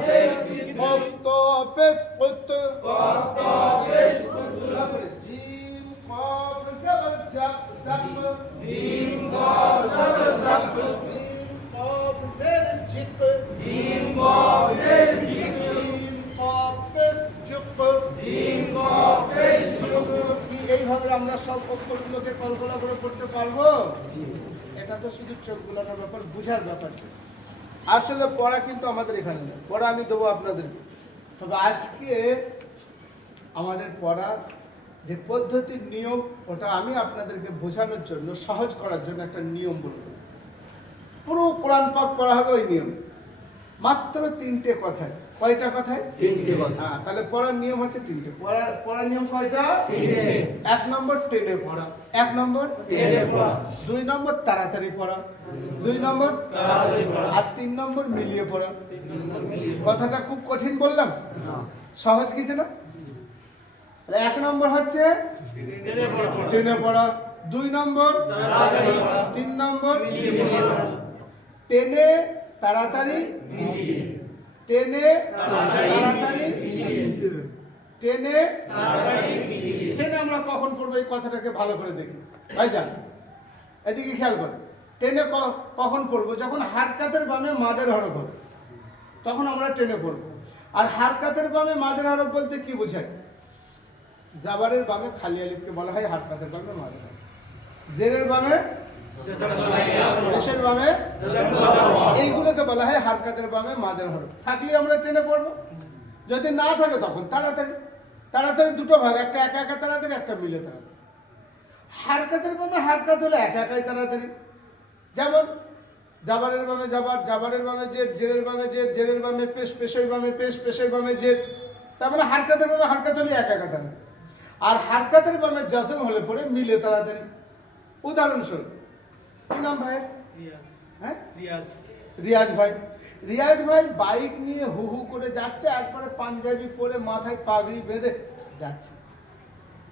জের কিত। কফ ত পেশ কুত। কফ ত পেশ কুত। তারপরে জিম কফ জাবার জাব জাব। জিম কফ জাবার জাব। জিম কফ জের জিক। জিম কফ জের জিক। জিম কফ পেশ জুক। জিম কফ পেশ জুক। এইভাবে আমরা সব অক্ষরগুলোকে কল্পনা করে পড়তে পারবো? এটা তো শুধু চোখ গুলানোর ব্যাপার, বুঝার ব্যাপার। আসলে পড়া কিন্তু আমাদের এখানে নেই, পড়া আমি দেবো আপনাদেরকে। তবে আজকে আমাদের পড়ার যে পদ্ধতির নিয়ম, ওটা আমি আপনাদেরকে বোঝানোর জন্য, সহজ করার জন্য একটা নিয়ম বলবো। পুরো কোরআন পাক পড়া হবে ওই নিয়ম, মাত্র 3টে কথায়। কয়টা কথায়? 3টে কথা। হ্যাঁ, তাহলে পড়ার নিয়ম হচ্ছে 3টে। পড়ার নিয়ম কয়টা? 3টে। 1 নম্বর টেনে পড়া, 1 নম্বর টেনে পড়া, 2 নম্বর তাড়াতাড়ি পড়া, 2 নম্বর তাড়াতাড়ি পড়া, আর 3 নম্বর মিলিয়ে পড়া। কথাটা খুব কঠিন বললাম? না, সহজ কিছু না। 1 নম্বর হচ্ছে টেনে পড়া, 2 নম্বর, 3 নম্বর টেনে তাড়াতাড়ি, টেনে তাড়াতাড়ি, টেনে টেনে আমরা কখন পড়বো এই কথাটাকে ভালো করে দেখি ভাইজান, এদিকে খেয়াল করো। টেনে কখন পড়বো? যখন হারকাতের বামে মাদের হরফ হবে তখন আমরা টেনে পড়বো। আর হারকাতের বামে মাদের হরফ বলতে কি বোঝায়? জাবারের বামে খালি আলিফকে বলা হয় হারকাতের বামে মাদের হরফ, জেরের বামে, পেশের বামে, এইগুলোকে বলা হয় হারকাতের বামে মাদের হরফ। থাকলে আমরা টেনে পড়বো, যদি না থাকে তখন তাড়াতাড়ি। তাড়াতাড়ি দুটো ভাগ, একটা একা একা তাড়াতাড়ি, একটা মিলে তাড়াতাড়ি। হারকাতের বামে হারকাত হলে একা একাই তাড়াতাড়ি। যেমন জাবারের বামে জাবার, জাবারের বামে জের, জেরের বামে জের, জেরের বামে পেশ, পেশের বামে পেশ, পেশের বামে জের। তার মানে হারকাতের বামে হারকাত হলে একা একা তাড়াতাড়ি। আর হারকাতের বামে জাজম হলে পরে মিলে তাড়াতাড়ি। উদাহরণস্বরূপ, কি নাম ভাইয়ের? হ্যাঁ, রিয়াজ ভাই। রিয়াজ ভাই বাইক নিয়ে হু হু করে যাচ্ছে, একবারে পাঞ্জাবি পরে মাথায় পাগড়ি বেঁধে যাচ্ছে।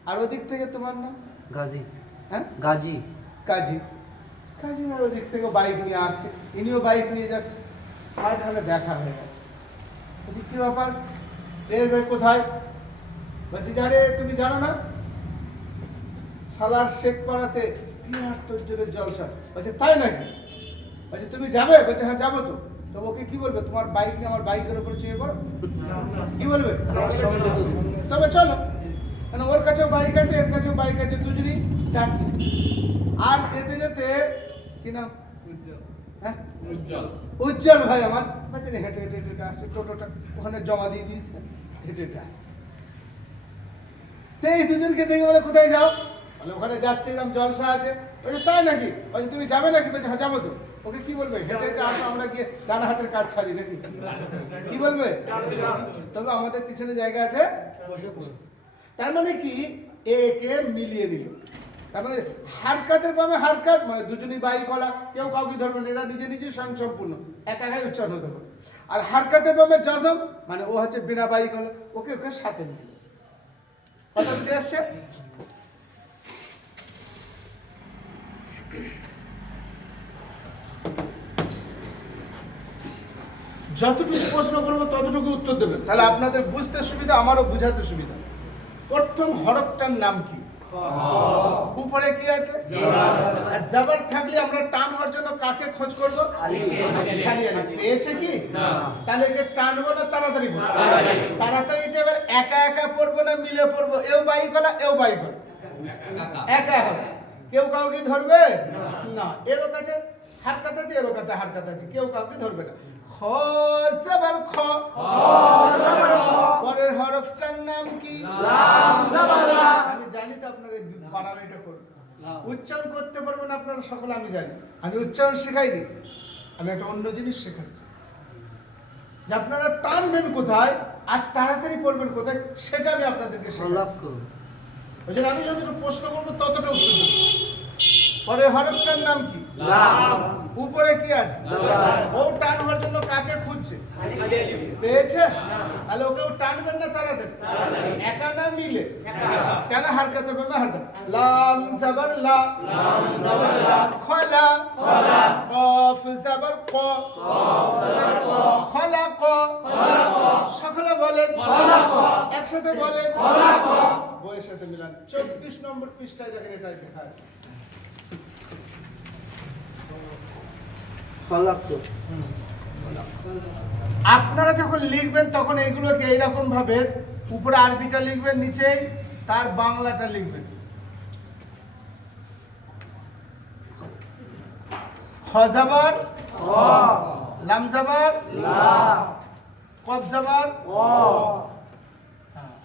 আর ওদিক থেকে তোমার নাম? গাজী। হ্যাঁ, গাজী। কাজী। কাজী ভাই ওদিক থেকে বাইক নিয়ে আসছে, ইনিও বাইক নিয়ে যাচ্ছে। মাঝখানে দেখা হয়ে গেছে। বলছি কি ব্যাপার, রিয়াজ ভাই কোথায়? বলছি জানে, তুমি জানো না সালার শেখ পাড়াতে বিরাট তোর জলসা। বলছে তাই নাকি? বলছে তুমি যাবে? বলছে হ্যাঁ যাবো তো। তো ওকে কি বলবে, তোমার বাইক নিয়ে আমার বাইকের উপরে চেয়ে পড়ো? কি বলবে? তবে চলো, মানে ওর কাছেও বাইক আছে, এর কাছেও বাইক আছে, দুজনই যাচ্ছে। আর যেতে যেতে কি নাম? হ্যাঁ, উজ্জ্বল ভাই আমার বলছে হেঁটে হেঁটে হেঁটে আসছে, টোটোটা ওখানে জমা দিয়ে দিয়েছে, হেঁটে হেঁটে আসছে। তো এই দুজনকে দেখে বলে কোথায় যাও? বলে ওখানে যাচ্ছে, এরকম জলসা আছে। বলছে তাই নাকি? বলছে তুমি যাবে নাকি? বলছে হ্যাঁ যাবো তো। ওকে কি বলবে, হেঁটে হেঁটে আসো, আমরা গিয়ে ডানা হাতের কাজ ছাড়ি নাকি? কি বলবে? তবে আমাদের পিছনে জায়গা আছে। তার মানে কি, একে মিলিয়ে নিল। তার মানে হারকাতের বামে হারকাত, মানে দুজনই বাই কলা, কেউ কাউকে ধরবে না, এরা নিজে নিজে স্বয়ংসম্পূর্ণ, একা একাই উচ্চারণ হতে পারে। আর হারকাতের বামে জাজম, মানে ও হচ্ছে বিনা বাই কলা, ওকে ওকে সাথে নিল। কথা বুঝে আসছে? যতটুকু প্রশ্ন করবো ততটুকু উত্তর দেবেন, তাহলে আপনাদের বুঝতে সুবিধা, আমারও বুঝাতে সুবিধা। প্রথম হরফটার নাম কি? উপরে কি আছে? আর জাবার থাকলে আমরা টান হওয়ার জন্য কাকে খোঁজ করবো? খালি আলিফ। পেয়েছে কি? তাহলে একে টানবো না তাড়াতাড়ি পড়বো? তাড়াতাড়ি এটা এবার একা একা পড়বো না মিলে পড়বো? এও বাই কলা, এও বাই কলা, একা হবে। কেউ কাউকে ধরবে না। এরও কাছে হারকাত আছে, এরও কাছে হারকাত আছে, কেউ কাউকে ধরবে না। খ জাবার খ, পরের হরফটার নাম কি? লাম জাবার লা। আমি জানি তো আপনারা পারাবে এটা করবেন, উচ্চারণ করতে পারবেন আপনারা সকলে, আমি জানি। আমি উচ্চারণ শেখাইনি, আমি একটা অন্য জিনিস শেখাচ্ছি, যে আপনারা টানবেন কোথায় আর তাড়াতাড়ি পড়বেন কোথায়, সেটা আমি আপনাদেরকে শেখাচ্ছি। ওই জন্য আমি যতটা প্রশ্ন করবো ততটা উত্তর দেবো। পরের হরফটার নাম কি? লাম। উপরে কি আছে? জাবার। ও টান হওয়ার জন্য কাকে খুঁজছে? পেয়েছে? তাহলে ওকেও টানবেন না তাড়াতাড়ি? একা না মিলে? কেন হারকাতে পাবে? হারকাত। লাম জাবার লা, লাম জাবার লা। খলা, খলা। কফ জাবার ক, কফ জাবার ক। খলা ক, খলা ক। সকলে বলেন খলা ক, একসাথে বলেন খলা ক। বইয়ের সাথে মিলান। 24 নম্বর পৃষ্ঠায় দেখেন এটা লেখা আছে। আপনারা যখন লিখবেন তখন এইগুলোকে এইরকম ভাবে উপরে আরবিটা লিখবেন, নিচেই তার বাংলাটা লিখবেন। খ জবর লাম জবর কফ জবর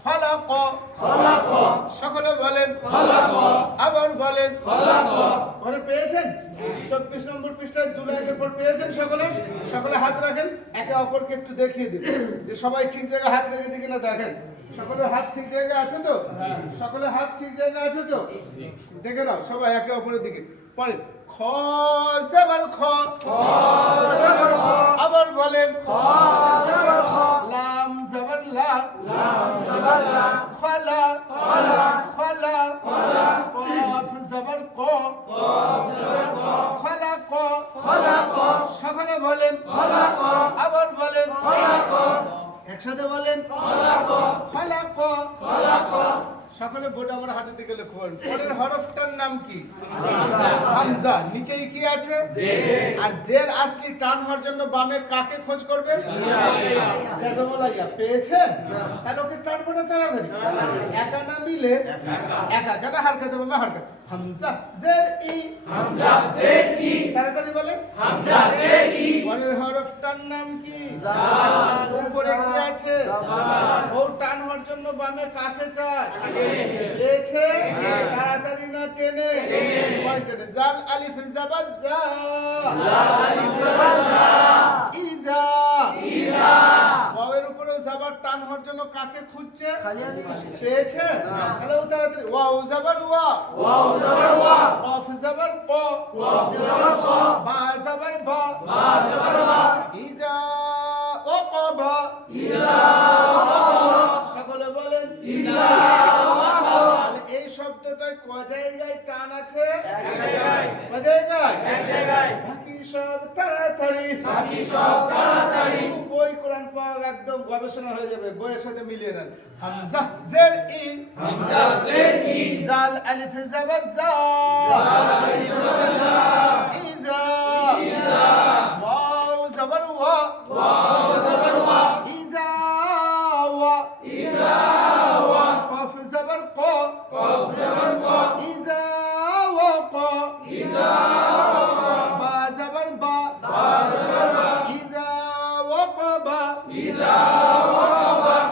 খলাক সকলে বলেন আবার বলেন মনে পেয়েছেন 24 নম্বর পৃষ্ঠায় 2 লাইনের পর পেয়েছেন সকলে সকলে হাত রাখেন একে অপরকে একটু দেখিয়ে দিন যে সবাই ঠিক জায়গায় হাত রেখেছে কিনা দেখেন সকলের হাত ঠিক জায়গায় আছে তো সকলের হাত ঠিক জায়গায় আছে তো দেখে নাও সবাই একে অপরের দিকে পড়েন খ জবর খ আবার বলেন লাম জবর লা খলা কফ জবর ক খলাক সকলে বলেন আবার বলেন একসাথে বলেন খলাক সকলে বোর্ড আমার হাতের দিকে লিখুন পরের হরফটার নাম কি হামজা নিচেই কি আছে আর জের আসলি টান হওয়ার জন্য বামে কাকে খোঁজ করবে জাযামালাইয়া পেয়েছে তাহলে ওকে টানবো না তাড়াতাড়ি একা না মিলে একা কেন হারকাতে বামে হারকাত হামজা জের ই তাড়াতাড়ি বলেন হামজা জের ই পরের হরফটার নাম কি জাল উপরে কি আছে ও টান হওয়ার জন্য বামে কাকে চায় পেয়েছে তাড়াতাড়ি না টেনে টেনে জাল আলিফ জাবাত জা ইজা ওয়াওয়ের উপরে জাবার টান হওয়ার জন্য কাকে খুঁজছে পেয়েছে তাহলে ও তাড়াতাড়ি ওয়াও জাবার ওয়া কফ জাবার ক বা জাবার বা ইজা ওয়াকাবা সকলে বলেন তাহলে এই শব্দটায় ক জায়গায় টান আছে ক জায়গায় বাকি সব তাড়াতাড়ি বই কোরআন পাক একদম গবেষণা হয়ে যাবে বইয়ের সাথে মিলিয়ে নেন হামজা জের ই জাল আলিফ জাবাত জা ইজা ওয়াও জাবার ওয়া ইজা ওয়া কফ জাবার ক ইজা ওয়াকা বা জাবার বা ইজা ওয়াকাবা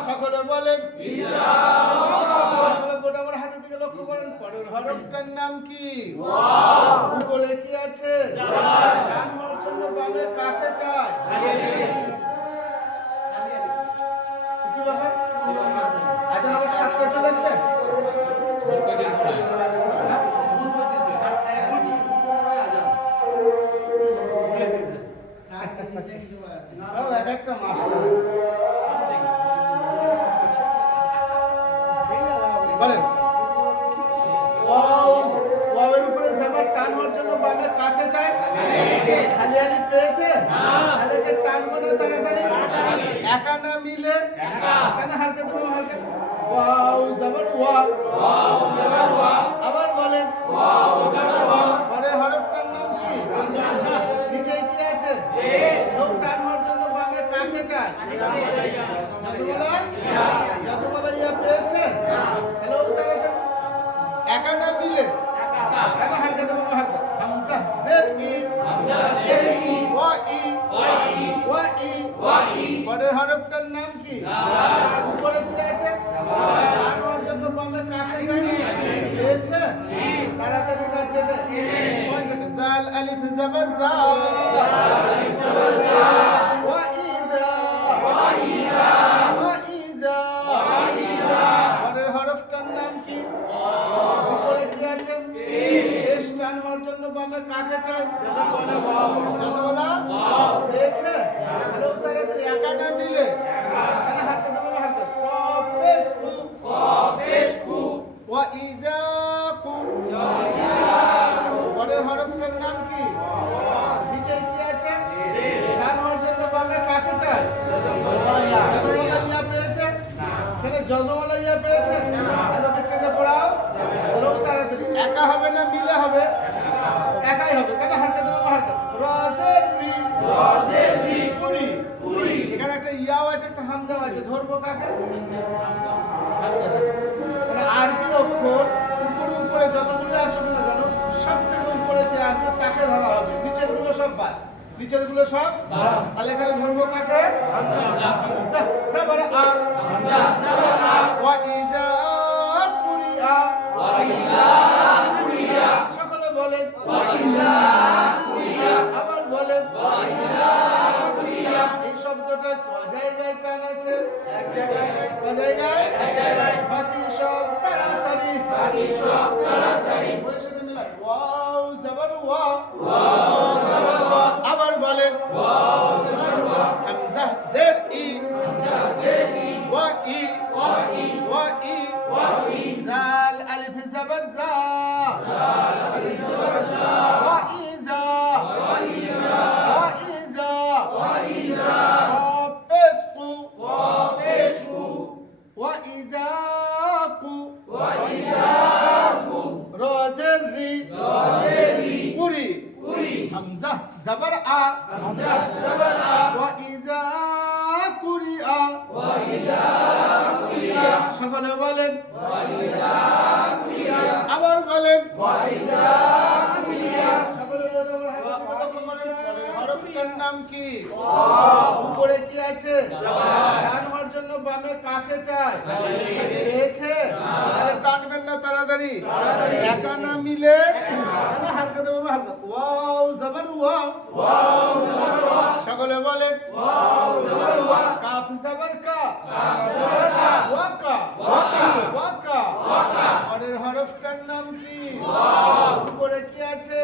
সকলে বলেন সকলে বোর্ড আমার হাতের দিকে লক্ষ্য করেন পরের হরফটার নাম কি উপরে কি আছে টান হওয়ার জন্য বামে কাকে চায় কি ব্যাপার আজ আবার সাত করে চলে এসছে একটা মাস্টার বলেন ওয়াওয়ের উপরে জাবার টান হওয়ার জন্য বামে কাকে চায় খালি আলিফ পেয়েছে তাহলে কে টানবো না তাড়াতাড়ি একা না মিলে একা না হারকাত বামে হারকাত ওয়াও জাবার ওয়া আবার বলেন পরের হরফটার নাম কি নিচে কি আছে লোক টান হওয়ার জন্য বামে কাকে চায় জাযামালাইয়া পেয়েছে হ্যালো তাড়াতাড়ি একা না মিলে একা হারকাত বামে হারকাত হামজা জের ই ওয়া ই পরের হরফটার নাম কি উপরে কি আছে টান হওয়ার জন্য বামে কাকে চায় পেয়েছে তাড়াতাড়ি না টেনে জাল আলিফ জাবাত জা ওয়া ইজা পরের হরফটার নাম কি উপরে কি আছে শেষ টান হওয়ার জন্য বামে কাকে চায় জাযামালা পেয়েছে হ্যালো তাড়াতাড়ি একা না মিলে একা হাতে দেবো হাতে কফেসকু ওয়া ইজাকু পরের হরফটার নাম কি নিচে কি আছে টান হওয়ার জন্য বামে কাকে চায় জাযামালাইয়া পেয়েছে এখানে জাযামালাইয়া পেয়েছে টেনে পড়াও বলো তাড়াতাড়ি একা হবে না মিলে হবে একাই হবে কেন হারকাত দেবো হারকাত রজেরি পুরি এখানে একটা ইয়াও আছে একটা হামজাও আছে ধরবো কাকে মানে আরবির অক্ষর উপরে যতগুলো আসুক না কেন সব থেকে উপরে যে আসবে তাকে ধরা হবে নিচের গুলো সব বাদ, নিচের গুলো সব তাহলে এখানে ধরবো কাকে? হামজা জবর আ, ওয়া ইযা কুরিআ, সকলে বলেন আবার বলেন এই শব্দটা ক জায়গায় টান আছে? ক জায়গায়? বাকি সব তাড়াতাড়ি, ওই সাথে মিলাই ওয়াও জবর ওয়া, আবার বলেন হামজা জের ই, ওয়া ই, ওয়া ই, জাল আলিফ জবর জা, ওয়া ইজা, ওয়া ইজা, পেশকু, ওয়া ইজাকু, রোজের রি, কুরি, হামজা জবর আ, ওয়া ইজা কুরিআ, সকলে বলেন আবার বলেন সকলে বলেন হরফটার নাম কি? উপরে কি আছে? টান হওয়ার জন্য বামে কাকে চায়? পেয়েছে? আরে টানবেন না তাড়াতাড়ি, একা না মিলে না হারকাত বাবা হারকাত, ওয়াও জবর ওয়া, সকলে বলেন কাফ জবর কা, ওয়াকা, ওয়াকা, পরের হরফটার নাম কি? উপরে কি আছে?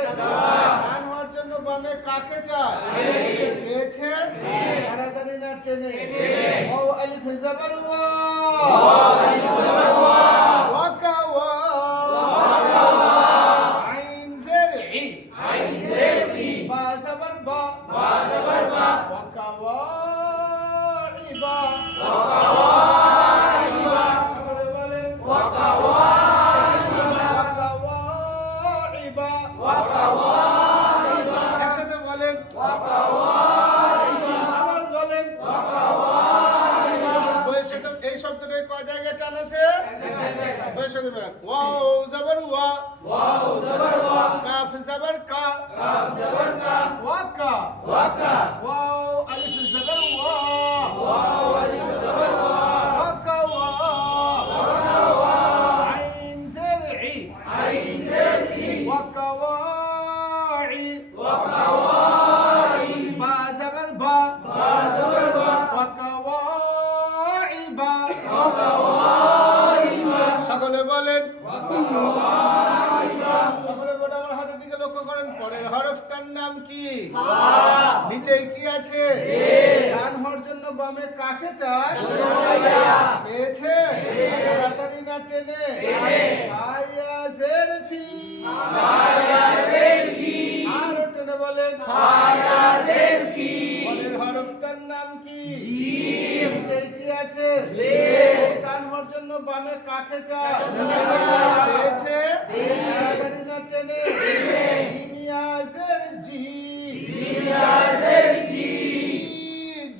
টান হওয়ার জন্য বামে কাকে চায়? পেয়েছে? তাড়াতাড়ি না টেনে ওয়াও আলিফ জবর ওয়া, ওয়াকা ওয়া, আইন জের ই, বা জবর বা, ওয়াকা ওয়া ইবা, সকলে বলেন ওয়াকা ওয়া ইবা, একসাথে বলেন আবার বলেন এই শব্দটা ক জায়গায় টান আছে? ওই সাথে বলেন ওয়াও জবর ওয়া, কাফ জবর কা, ওয়াকা, ওয়াও আলিফ জবর ওয়া, ওয়াকা ওয়া, আইন জের ই, ওয়াকা ওয়া ই, বা জবর বা, ওয়াকা ওয়া ইবা, সকলে বলেন সকলে বলেন আমার হাতের দিকে লক্ষ্য করেন পরের হরফটার নাম কি? নিচে কি আছে? টান হওয়ার জন্য বামে কাকে চায়? পেয়েছে? তাড়াতাড়ি না টেনে আয়া জের ফি, আরো টেনে বলেন পরের হরফটার নাম কি? নিচে কি আছে? টান হওয়ার জন্য বামে কাকে চায়? পেয়েছে? তাড়াতাড়ি না টেনে জিমিয়া জের জি,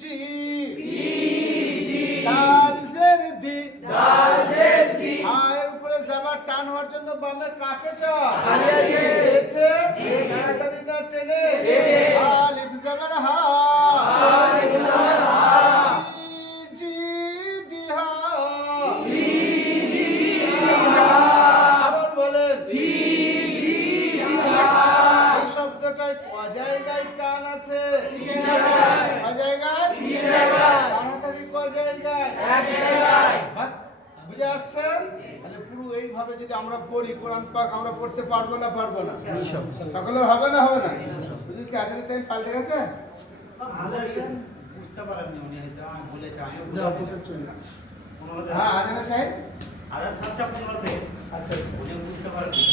জি, দাল জের দি, আয়ের উপরে জবর টান হওয়ার জন্য বামে কাকে চায়? পেয়েছে? তাড়াতাড়ি না টেনে আলিফ জবর হা, জি দিহা, আবার বলেন এই শব্দটায় ক জায়গায় টান আছে? ক জায়গায়? তাড়াতাড়ি ক জায়গায়? বাহ, বুঝে আসছেন? তাহলে পুরো এইভাবে যদি আমরা পড়ি কোরআন পাক আমরা পড়তে পারবো না? পারবো না? সকলের হবে না? হবে না? শুধু কি আজকের টাইম পাল্টে গেছে? বুঝতে পারেননি উনি, হয়তো আমি বলেছি, আমিও যাও, বুঝতে বুঝতে চলে। পারিনি। হ্যাঁ আজকের টাইম আদার 7টা 15-তে আচ্ছা আচ্ছা উনি বুঝতে পারেননি।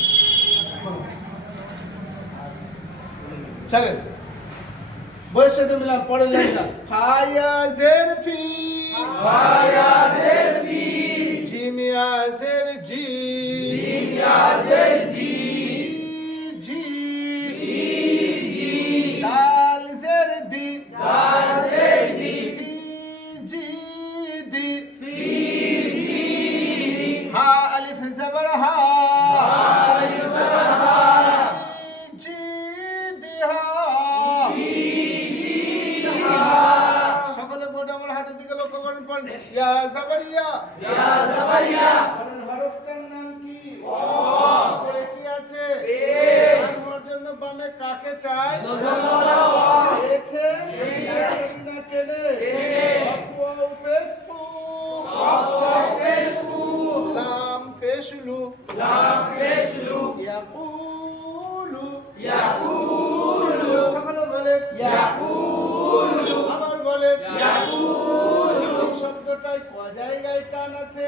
চলেন বয়স সাথে মিলাম পরের লাইনটা হায়া জের ফি, জিমিয়া জের জি, জি, দাল জের দি, ফি জি দি, হা আলিফ জবর হা, জি দিহা, বলুন ইয়া জাবারিয়া ইয়া জাবারিয়া পরের হরফটার নাম কি পরে কি আছে আমার জন্য বামে কাকে চাই পেয়েছে না টেনে আফওয়া পেশপু লাম পেশলু ইয়াকুলু সকলে বলে আবার বলে এই শব্দটায় ক জায়গায় টান আছে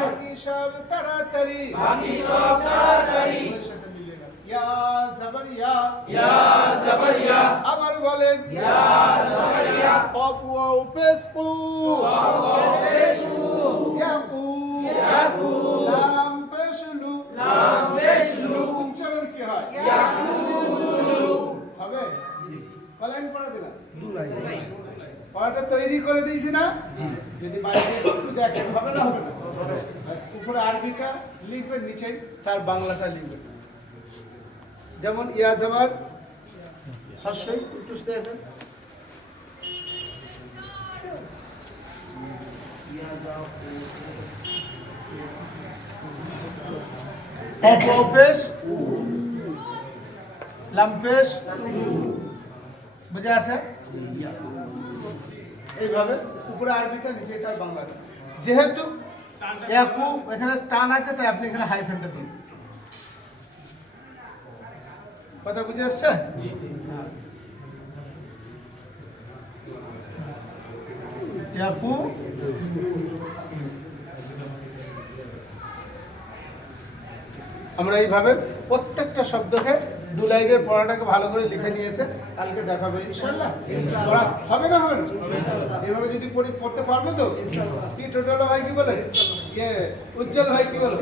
বাকি সব তাড়াতাড়ি ওর সাথে মিলে গেল ইয়া জাবারিয়া আবার বলেন কফ ওয়াও পেশকু ইয়াকু লাম পেশলু উচ্চারণ কি হয় হবে কলাইন পড়া দিলাম পড়াটা তৈরি করে দিয়েছি না যদি বাড়িতে একটু দেখেন হবে না উপরে আরবিটা লিখবেন নিচে তার বাংলাটা লিখবেন যেমন ইয়া জাবার হাসই উত্তর দেখেন পেশ লাম্পেশ বুঝে আসে এইভাবে উপরে আরবিটা নিচে তার বাংলাটা যেহেতু ইয়াকু এখানে টান আছে তাই আপনি এখানে হাইফেনটা দিন কথা বুঝে আসছে ইয়াকু আমরা এইভাবে প্রত্যেকটা শব্দকে দু লাইনের পড়াটাকে ভালো করে লিখে নিয়ে এসে কালকে দেখাবো ইনশাআল্লাহ পড়া হবে না এইভাবে যদি পড়তে পারবো তো কি টোটাল ভাই কি বলে উজ্জ্বল ভাই কি বলে